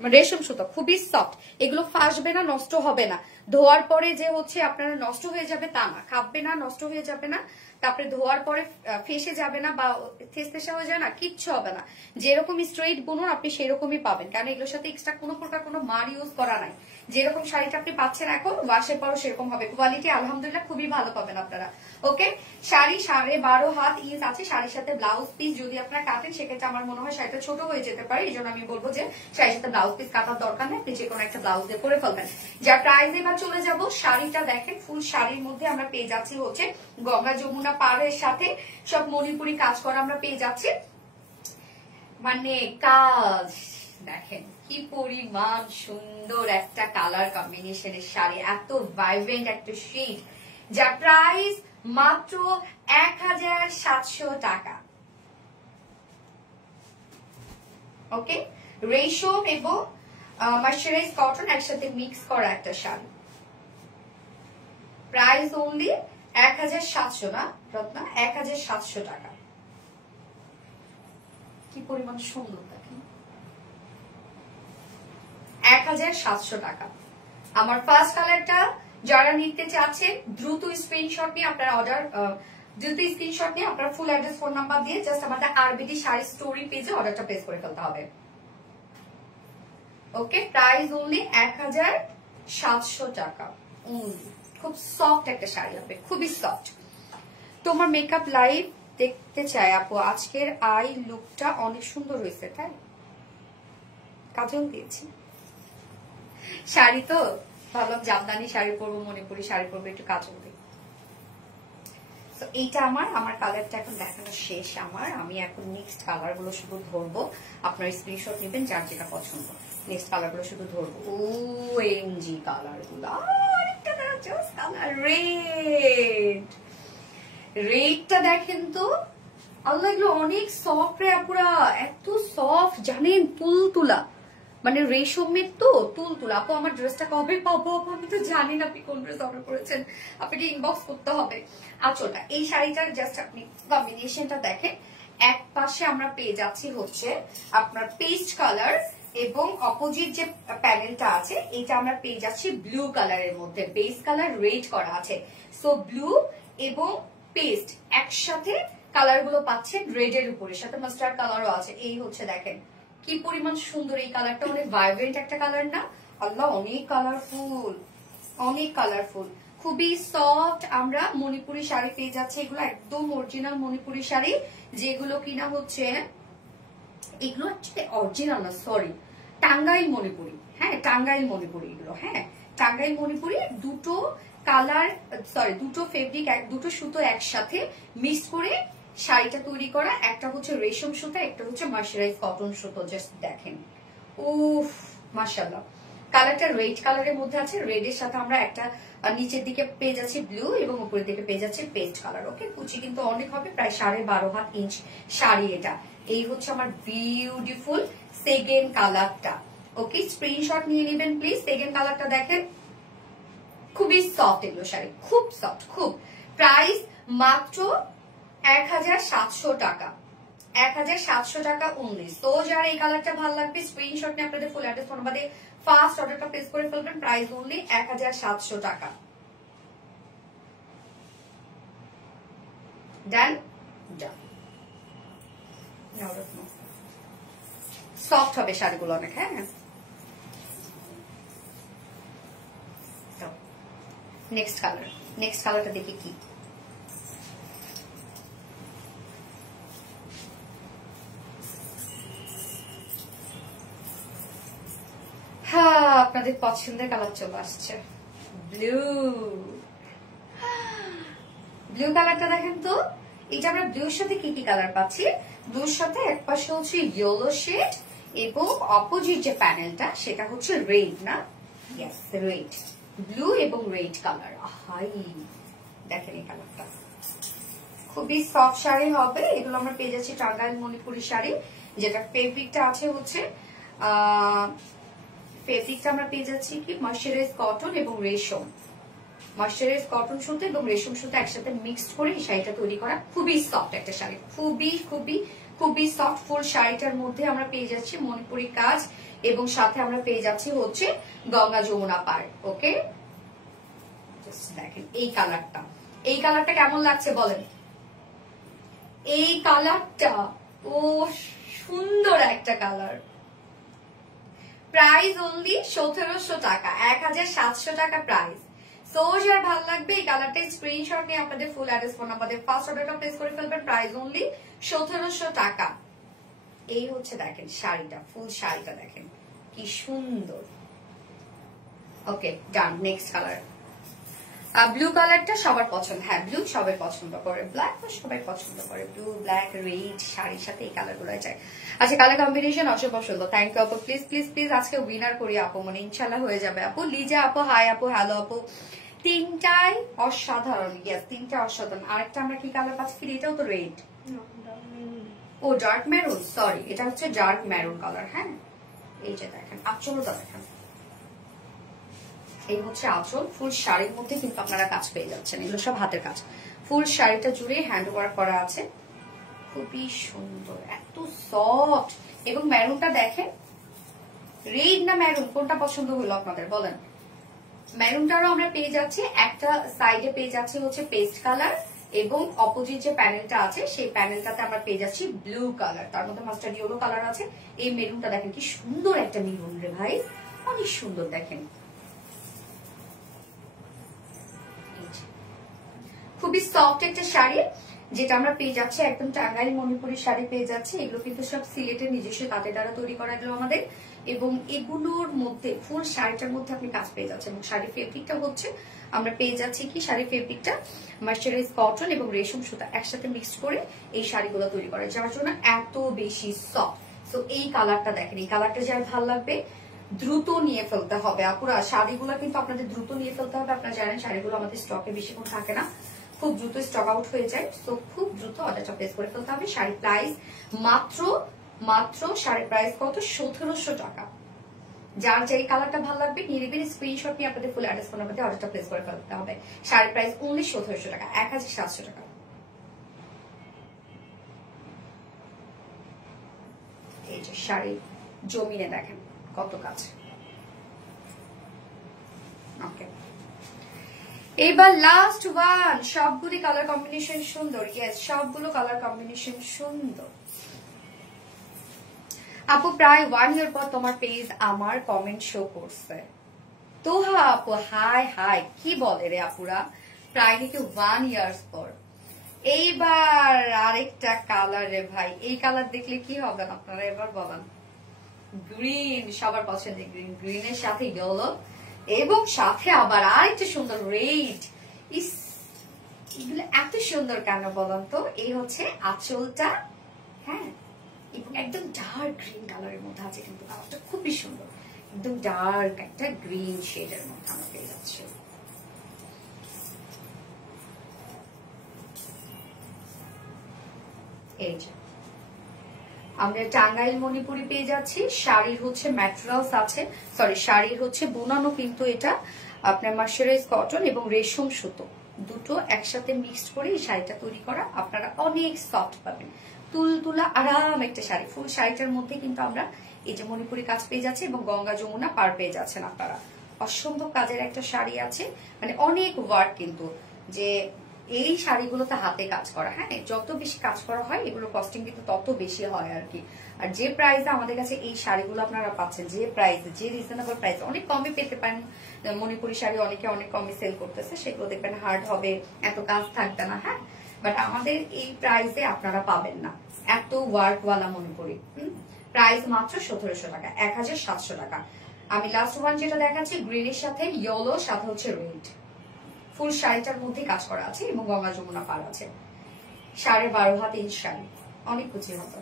রেশম সুতো। খুবই সফট, এগুলো ফাঁসবে না, নষ্ট হবে না। ধোয়ার পরে যে হচ্ছে আপনারা নষ্ট হয়ে যাবে তা না, খাবে না, নষ্ট হয়ে যাবে না, তারপরে ধোয়ার পরে ফেসে যাবে না বা থেসা হয়ে যায় না, কিচ্ছু হবে না। যেরকম স্ট্রেইট বুনুন আপনি সেরকমই পাবেন, কারণ এগুলোর সাথে এক্সট্রা কোনো প্রকার কোনো মার ইউজ করা নাই। যেরকম শাড়িটা আপনি পাচ্ছেন এখন, ওয়াশের পরও সেরকম হবে। কোয়ালিটি আলহামদুলিল্লাহ খুবই ভালো পাবেন আপনারা। ওকে, শাড়ি 12.5 হাত ইঞ্চ আছে। শাড়ির সাথে ব্লাউজ পিস যদি আপনারা কাটেন সেক্ষেত্রে আমার মনে হয় শাড়িটা ছোট হয়ে যেতে পারে, এই জন্য আমি বলবো যে শাড়ির সাথে ব্লাউজ পিস কাটার দরকার নেই, আপনি যে কোনো একটা ব্লাউজ দিয়ে পরে ফেলবেন। যার প্রাইস এবার চলে যাব, শাড়িটা দেখেন ফুল শাড়ির মধ্যে আমরা পেয়ে যাচ্ছি হচ্ছে গঙ্গা যমুনা পাড়ের সাথে সব মণিপুরি কাজ করা আমরা পেয়ে যাচ্ছি। মানে কাজ দেখেন কি পরিমাণ সুন্দর একটা কালার কম্বিনেশনের শাড়ি, এত ভাইব্রেন্ট একটা শেড, যার প্রাইস মাত্র 1700 টাকা। ওকে, রেশম এবং মার্সারাইজ কটন একসাথে মিক্স করা একটা শাড়ি, প্রাইস অনলি 1700 না রত্না, 1700 টাকা। কি পরিমাণ সুন্দর দেখেন, 1700 টাকা। আমার ফার্স্ট কালারটা যারা নিতে চাচ্ছেন দ্রুত স্ক্রিনশট নিয়ে আপনারা আপনার ফুল অ্যাড্রেস ফোন নাম্বার দিয়ে জাস্ট আমাদের আরবিডি শাড়ি স্টোরি পেজে অর্ডারটা প্লেস করে ফেলতে হবে। ওকে, প্রাইস অনলি 1700 টাকা। খুব সফট একটা শাড়ি হবে, খুবই সফট। তোমার মেকআপ লাইভ দেখতে চাই আপু, আজকের আই লুকটা অনেক সুন্দর হয়েছে, তাই কাজল দিয়েছি। শাড়ি তো ভাবলাম জামদানি শাড়ি পরবো, মণিপুরি শাড়ি পরবো, একটু কাজল দিই। এইটা আমার কালারটা এখন দেখানো শেষ। আমি এখন নেক্সট কালার গুলো শুধু ধরবো, আপনার স্ক্রিনশট নেবেন যার যেটা পছন্দ। নেক্সট কালার গুলো শুধু ধরবো। ওএমজি কালার গুলো, আরেকটা কালার রেড, রেডটা দেখেন তো আল্লাহ, এগুলো অনেক সফট রে আপুরা, এত সফট জানেন, তুলতুলা, মানে রেশমের তো তুলতুলা। আপু আমার ড্রেসটা কবে পাবো? আমি তো জানি না আপনি কোন ড্রেস অর্ডার করেছেন, আপনাকে ইনবক্স করতে হবে। আঁচলটা, এই শাড়িটার জাস্ট আপনি কম্বিনেশনটা দেখেন, এক পাশে আমরা পেয়ে যাচ্ছি হচ্ছে আপনার পেস্ট কালার, এবং অপোজিট যে প্যানেলটা আছে এটা আমরা পেয়ে যাচ্ছি ব্লু কালারের মধ্যে, বেস কালার রেড করা আছে। সো ব্লু এবং পেস্ট একসাথে কালার গুলো পাচ্ছেন রেড এর উপরে, সাথে মাস্টার্ড কালারও আছে। এই হচ্ছে দেখেন কি পরিমাণ সুন্দর এই কালারটা, অনেক ভাইব্রেন্ট একটা কালার না আল্লাহ, অনেক কালারফুল, অনেক কালারফুল, খুবই সফট। আমরা মণিপুরি শাড়ি পেয়ে যাচ্ছি, এগুলো একদম অরিজিনাল মণিপুরি শাড়ি, যেগুলো কিনা হচ্ছে এগুলো অ্যাকচুয়ালি অরিজিনাল না, সরি, টাঙ্গাইল মণিপুরি। হ্যাঁ, টাঙ্গাইল মণিপুরি এগুলো, হ্যাঁ টাঙ্গাইল মণিপুরি। দুটো কালার, সরি দুটো ফেব্রিক, দুটো সুতো একসাথে মিক্স করে শাড়িটা তৈরি করা। একটা হচ্ছে রেশম সুতো, একটা হচ্ছে মার্সারাইজ কটন সুতো। জাস্ট দেখেন উফ মাশাআল্লাহ, কালারটা রেড কালারের মধ্যে আছে, রেড এর সাথে আমরা একটা নিচের দিকে পেয়ে যাচ্ছি ব্লু এবং উপরের দিকে পেয়ে যাচ্ছি পেস্ট কালার। ওকে, কুচি কিন্তু অনেক হবে, প্রায় 12.5 ইঞ্চ শাড়ি এটা। এই হচ্ছে আমার বিউটিফুল সেকেন্ড কালারটা। ওকে, স্ক্রিনশট নিয়ে নেবেন প্লিজ। সেকেন্ড কালারটা দেখেন, খুবই সফট এগুলো শাড়ি, খুব সফট, খুব। প্রাইস মাত্র 1700 টাকা, 1700 টাকা অনলি। তো যার এই কালারটা ভালো লাগবে স্ক্রিনশট নিয়ে আপনাদের ফুল অ্যাড্রেস ফোন নাম্বারে ফার্স্ট অর্ডারটা প্লেস করে ফেলবেন। প্রাইস অনলি 1700 টাকা। ডান ডান। সফট হবে শাড়িগুলো অনেক। হ্যাঁ, নেক্সট কালার, নেক্সট কালারটা দেখি কি। হ্যাঁ, আপনাদের পছন্দের কালার চলে আসছে, ব্লু। ব্লু কালারটা দেখেন তো, এটা আমরা ব্লুর সাথে কি কি কালার পাচ্ছি। ব্লুর সাথে এক পাশে হচ্ছে ইয়েলো শেড এবং অপোজিট যে প্যানেলটা সেটা হচ্ছে রেড, না? ইয়েস, রেড, ব্লু এবং রেড কালার। হাই, দেখেন এই কালারটা খুবই সফট শাড়ি হবে। এগুলো আমরা পেয়ে যাচ্ছি টাঙ্গাইল মণিপুরি শাড়ি, যেটা ফেব্রিকটা আছে হচ্ছে ফেব্রিকটা আমরা পেয়ে যাচ্ছি কি ময়শ্চারাইজ কটন এবং রেশম, ময়শ্চারাইজ কটন সুতো এবং রেশম সুতো একসাথে মিক্সড করে এই শাড়িটা তৈরি করা। খুবই সফট একটা শাড়ি, খুবই খুবই খুবই সফট। ফুল শাড়িটার মধ্যে আমরা পেয়ে যাচ্ছি মণিপুরি কাজ এবং সাথে আমরা পেয়ে যাচ্ছি হচ্ছে গঙ্গা যমুনা পার। ওকে, দেখেন এই কালারটা, এই কালারটা কেমন লাগছে বলেন? এই কালারটা ও সুন্দর একটা কালার। প্রাইস অনলি 1700 টাকা, 1700 টাকা প্রাইস। সো যার ভালো লাগবে এই কালারটা স্ক্রিনশট নিয়ে আপনাদের ফুল অ্যাড্রেস ফোন নাম্বারে ফার্স্ট অর্ডারটা প্লেস করে ফেলবেন। প্রাইস অনলি 1700 টাকা। এই হচ্ছে দেখেন শাড়িটা, ফুল শাড়িটা দেখেন কি সুন্দর। ওকে, ডান। নেক্সট কালার, ব্লু কালারটা সবার পছন্দ। হ্যাঁ, ব্লু সবাই পছন্দ করে, ব্ল্যাক সবাই পছন্দ করে, ব্লু ব্ল্যাক রেড শাড়ির সাথে এই কালার গুলো চাই। আচ্ছা, কালার কম্বিনেশন অসম্ভব সুন্দর। থ্যাংক ইউ আপু, প্লিজ প্লিজ প্লিজ আজকে উইনার করি আপু, মানে ইনশাল্লাহ হয়ে যাবে আপু। লিজা আপু হাই আপু, হ্যালো আপু, তিনটাই অসাধারণ। ইয়েস, তিনটা অসাধারণ। আরেকটা আমরা কি কালার পাচ্ছি, এটাও তো রেড। ও ডার্ক মেরুন, সরি, এটা হচ্ছে ডার্ক মেরুন কালার। হ্যাঁ, এই যে দেখেন আঁচলটা দেখেন, এই হচ্ছে আঁচল। ফুল শাড়ির মধ্যে কিন্তু আপনারা কাজ পেয়ে যাচ্ছেন, এগুলো সব হাতের কাজ। ফুল শাড়িটা জুড়ে হ্যান্ড ওয়ার্ক করা আছে, খুবই সুন্দর, এত সফট। এবং মেরুনটা দেখেন, রেড না মেরুন কোনটা পছন্দ হলো আপনাদের বলেন? মেরুনটারও আমরা পেয়ে যাচ্ছি, একটা সাইডে পেয়ে যাচ্ছি হচ্ছে পেস্ট কালার এবং অপোজিট যে প্যানেলটা আছে সেই প্যানেলটাতে আমরা পেয়ে যাচ্ছি ব্লু কালার, তার মধ্যে মাস্টার্ড ইয়েলো কালার আছে। এই মেরুনটা দেখেন কি সুন্দর একটা মেরুন রে ভাই, অনেক সুন্দর। দেখেন খুবই সফট একটা শাড়ি, যেটা আমরা পেয়ে যাচ্ছি একদম টাঙ্গাইল মণিপুরি শাড়ি পেয়ে যাচ্ছি। এগুলো কিন্তু সব সিলেটের নিজস্ব তাঁতের দ্বারা তৈরি করা এগুলো আমাদের। এবং এগুলোর মধ্যে ফুল শাড়িটার মধ্যে আপনি কাজ পেয়ে যাচ্ছেন। এবং শাড়ির ফেব্রিকটা হচ্ছে আমরা পেয়ে যাচ্ছি কি, শাড়ির ফেব্রিকটা ময়শ্চারাইজ কটন এবং রেশম সুতা একসাথে মিক্সড করে এই শাড়িগুলো তৈরি করে, যার জন্য এত বেশি সফট। তো এই কালারটা দেখেন, এই কালারটা যার ভালো লাগবে দ্রুত নিয়ে ফেলতে হবে আপুরা। শাড়িগুলো কিন্তু আপনাদের দ্রুত নিয়ে ফেলতে হবে। আপনারা জানেন শাড়িগুলো আমাদের স্টকে বেশিক্ষণ থাকে না, খুব দ্রুত স্টক আউট হয়ে যায়। তো খুব দ্রুত অর্ডারটা প্লেস করে ফেলতে হবে। শাড়ির প্রাইস মাত্র শাড়ির প্রাইস কত, 1700 টাকা। যার যেই কালারটা ভালো লাগবে নিয়ে নেবেন, স্ক্রিনশট নিয়ে আপনাদের ফুল অ্যাড্রেস ফোন নাম্বারে অর্ডারটা প্লেস করে ফেলতে হবে। শাড়ির প্রাইস অনলি 1700 টাকা, 1700 টাকা। এই যে শাড়ি জমিনে দেখেন কত কাজ। ওকে, এবার লাস্ট ওয়ান। সবগুলি কালার কম্বিনেশন সুন্দর। ইয়েস, সবগুলো কালার কম্বিনেশন সুন্দর। আপু প্রায় 1 ইয়ার পর তোমার পেজ আমার কমেন্ট শো করছে। তোহা আপু হাই হাই, কি বলে রে আপুরা, প্রায় নাকি 1 ইয়ার্স পর। এইবার আরেকটা কালার রে ভাই, এই কালার দেখলে কি হবে আপনারা এবার বলেন? গ্রিন, সবার পছন্দের গ্রিন, গ্রিনের সাথে ইয়েলো এবং সাথে আবার আরেকটা সুন্দর রেড। ইস, এগুলো এত সুন্দর কেন বলেন তো? এই হচ্ছে আঁচলটা। হ্যাঁ, এবং একদম ডার্ক গ্রিন কালারের মধ্যে আছে, কিন্তু কালারটা খুবই সুন্দর, একদম ডার্ক একটা গ্রিন শেডের মধ্যে আমরা পেয়ে যাচ্ছি। এই যে আমরা টাঙ্গাইল মণিপুরি পেয়ে যাচ্ছি। শাড়ির হচ্ছে ম্যাটেরিয়ালস আছে, সরি শাড়ির হচ্ছে বুনানো, কিন্তু এটা আপনার মার্শারাইজ কটন এবং রেশম সুতো দুটো একসাথে মিক্সড করে এই শাড়িটা তৈরি করা। আপনারা অনেক সফট পাবেন, তুলতুলা আরাম একটা শাড়ি। ফুল শাড়িটার মধ্যে কিন্তু আমরা এই যে মণিপুরি কাজ পেয়ে যাচ্ছি এবং গঙ্গা যমুনা পার পেয়ে যাচ্ছেন আপনারা। অসম্ভব কাজের একটা শাড়ি আছে, মানে অনেক ওয়ার্ক, কিন্তু যে এই শাড়িগুলোতে হাতে কাজ করা, হ্যাঁ যত বেশি কাজ করা হয় এগুলো কস্টিং কিন্তু তত বেশি হয় আর কি। আর যে প্রাইসে আমাদের কাছে এই শাড়িগুলো আপনারা পাচ্ছেন, যে প্রাইসে, যে রিজনেবল প্রাইস, অনেক কমে পেতে পারেন। মণিপুরি শাড়ি অনেকে অনেক কমে সেল করতেছে, সেগুলো দেখবেন হার্ড হবে, এত কাজ থাকবে না, হ্যাঁ বাট আমাদের এই প্রাইসে আপনারা পাবেন না এত ওয়ার্কওয়ালা মণিপুরি। প্রাইস মাত্র 1700 টাকা, 1700 টাকা। আমি লাস্ট ওয়ান যেটা দেখাচ্ছি গ্রিনের সাথে ইয়েলো সাথে হচ্ছে রেড, ফুল শাড়িটার মধ্যে কাজ করা আছে এবং গঙ্গা যমুনা পার আছে। 12.5 হাত ইঞ্চ শাড়ি, অনেক কুচি হবে,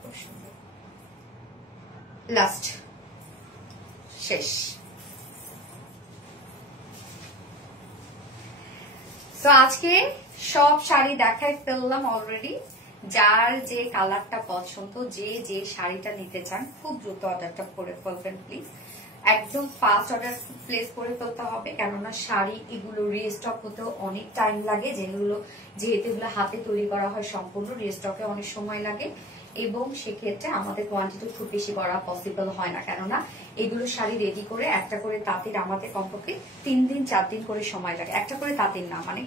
খুব সুন্দর। লাস্ট শেষ। তো আজকে সব শাড়ি দেখাই ফেললাম অলরেডি। যার যে কালারটা পছন্দ, যে যে শাড়িটা নিতে চান, খুব দ্রুত অর্ডারটা করে ফেলবেন প্লিজ। একদম ফাস্ট অর্ডার প্লেস করে ফেলতে হবে, কেননা শাড়ি এগুলো রিস্টক হতেও অনেক টাইম লাগে, যেহেতু এগুলো হাতে তৈরি করা হয় সম্পূর্ণ, রিস্টকে অনেক সময় লাগে এবং সেক্ষেত্রে আমাদের কোয়ান্টিটি খুব বেশি করা পসিবল হয় না, কেননা এগুলো শাড়ি রেডি করে একটা করে তাঁতির আমাদের কমপক্ষে 3 দিন 4 দিন করে সময় লাগে। একটা করে তাঁতির না, মানে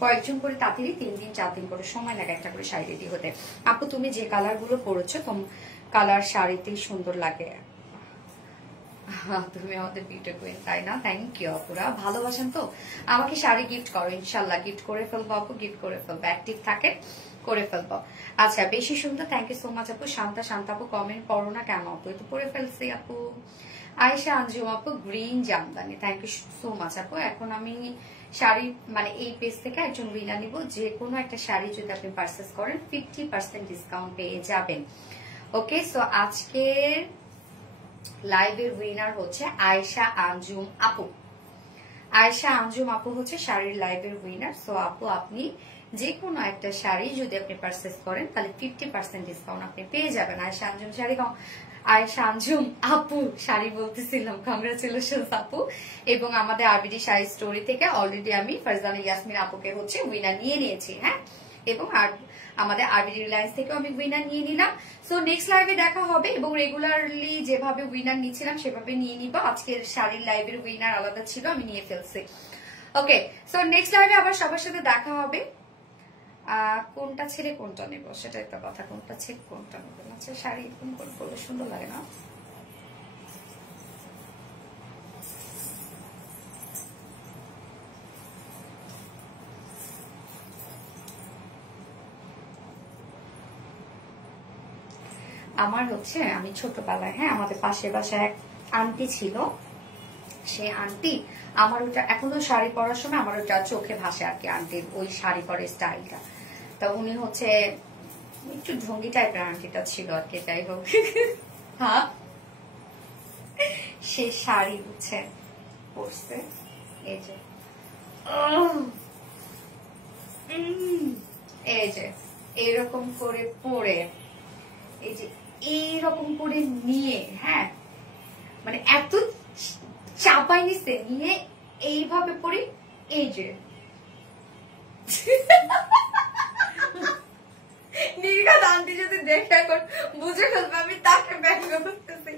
কয়েকজন করে তাঁতিরই 3 দিন 4 দিন করে সময় লাগে একটা করে শাড়ি রেডি হতে। আপু তুমি যে কালার গুলো পরেছো, কালার শাড়িতেই সুন্দর লাগে। তুমি আমাদের বিউটি কুইন, তাই না? থ্যাংক ইউ আপুরা, ভালোবাসেন তো আমাকে। শাড়ি গিফট করো, ইনশাল্লাহ গিফট করে ফেলবো আপু, গিফট করে ফেলবো, অ্যাক্টিভ থাকে করে ফেলবো। আচ্ছা বেশি সুন্দর, থ্যাংক ইউ সো মাচ আপু। শান্তা আপু কমেন্ট পড়ো না কেন আপু? তো পড়ে ফেলছি আপু। আয়েশা আঞ্জুম আপু green jamdani, thank you so much আপু। এখন আমি শাড়ি মানে এই পেজ থেকে একজন উইনার নিব, যে কোনো একটা শাড়ি যদি আপনি পারচেস করেন 50% ডিসকাউন্ট পেয়ে যাবেন। ওকে, সো আজকের লাইভের উইনার হচ্ছে আয়েশা আঞ্জুম আপু। আয়েশা আঞ্জুম আপু হচ্ছে শাড়ির লাইভের উইনার। সো আপু আপনি যে কোনো একটা শাড়ি যদি আপনি পারচেস করেন তাহলে 50% ডিসকাউন্ট আপনি পেয়ে যাবেন। আয়েশা আঞ্জুম শাড়ি, আয়েশা আঞ্জুম আপু শাড়ি বলতেছিলাম, কংগ্রাচুলেশনস আপু। এবং আমাদের আরবিডি শাড়ি স্টোরি থেকে অলরেডি আমি ফারজানা ইয়াসমিন আপুকে হচ্ছে উইনার নিয়ে নিয়েছি, হ্যাঁ, এবং আমাদের আরবিডি রিলায়েন্স থেকেও আমি উইনার নিয়ে নিলাম। সো নেক্সট লাইভে দেখা হবে এবং রেগুলারলি যেভাবে উইনার নিচ্ছিলাম সেভাবে নিয়ে নিব। আজকের শাড়ির লাইভের উইনার আলাদা ছিল, আমি নিয়ে ফেলছি। ওকে, সো নেক্সট লাইভে আবার সবার সাথে দেখা হবে। কোনটা ছেড়ে কোনটা নেব সেটা একটা কথা, কোনটা ছেড়ে কোনটা নেব। আচ্ছা শাড়ি কোন কোন করলে সুন্দর লাগে না? আমার হচ্ছে আমি ছোটবেলায়, হ্যাঁ আমাদের পাশের বাসায় এক আন্টি ছিল, সে আন্টি আমার ওটা এখনো শাড়ি পরার সময় আমার ওটা চোখে ভাসে আর কি, আন্টির ওই শাড়ি পরে স্টাইলটা। তা উনি হচ্ছে একটু ঢঙ্গি টাইপের আন্টিটা ছিল আর কি, যাই হোক। হ্যাঁ সে শাড়ি হচ্ছে পরছে, এই যে এই যে এরকম করে পরে, এই যে এইরকম করে নিয়ে, হ্যাঁ মানে এত চাপাই নিচ্ছে নিয়ে এইভাবে পরে, এই যে নির্ঘাত আন্টি যদি দেখে এখন বুঝে ফেলবে আমি তাকে ব্যঙ্গ করতেছি।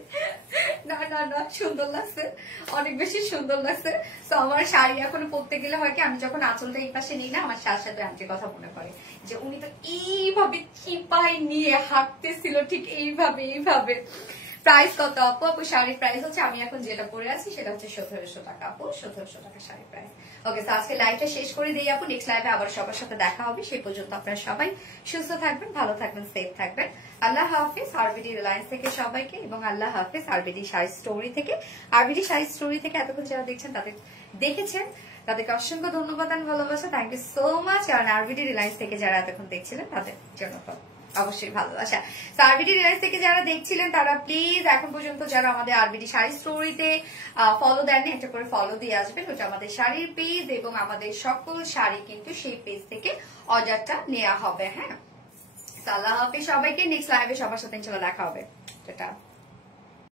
না না না, সুন্দর লাগছে, অনেক বেশি সুন্দর লাগছে। তো আমার শাড়ি এখন পরতে গেলে হয় কি, আমি যখন আঁচলটা এই পাশে নিই না, আমার সাথে সাথে আন্টির কথা মনে পড়ে যে উনি তো এইভাবে চিপাই নিয়ে হাঁটতেছিল, ঠিক এইভাবে এইভাবে। প্রাইস কত আপু? আপু শাড়ির প্রাইস হচ্ছে, আমি এখন যেটা পরে আছি সেটা হচ্ছে 1700 টাকা আপু, 1700 টাকা শাড়ির প্রাইস। ওকে, তো আজকে লাইভটা শেষ করে দিই আপু, নেক্সট লাইভে আবার সবার সাথে দেখা হবে। সেই পর্যন্ত আপনারা সবাই সুস্থ থাকবেন, ভালো থাকবেন, সেফ থাকবেন। আল্লাহ হাফিজ আরবিডি রিলায়েন্স থেকে সবাইকে, এবং আল্লাহ হাফিজ আরবিডি শাড়ি স্টোরি থেকে। আরবিডি শাড়ি স্টোরি থেকে এতক্ষণ যারা দেখছেন দেখেছেন তাদেরকে অসংখ্য ধন্যবাদ আর ভালোবাসা, থ্যাংক ইউ সো মাচ। কারণ আরবিডি রিলায়েন্স থেকে যারা এতক্ষণ দেখছিলেন তাদের জন্য অবশ্যই ভালোবাসা। তো আরবিডি রিলায়েন্স থেকে যারা দেখছিলেন তারা প্লিজ এখন পর্যন্ত যারা আমাদের আরবিডি শাড়ি স্টোরিতে ফলো দেননি একটা করে ফলো দিয়ে আসবেন, ওটা আমাদের শাড়ির পেজ এবং আমাদের সকল শাড়ি কিন্তু সেই পেজ থেকে অর্ডারটা নেওয়া হবে। হ্যাঁ, আল্লাহ হাফেজ সবাইকে, নেক্সট লাইভে সবার সাথে ইনশাআল্লাহ দেখা হবে। টাটা।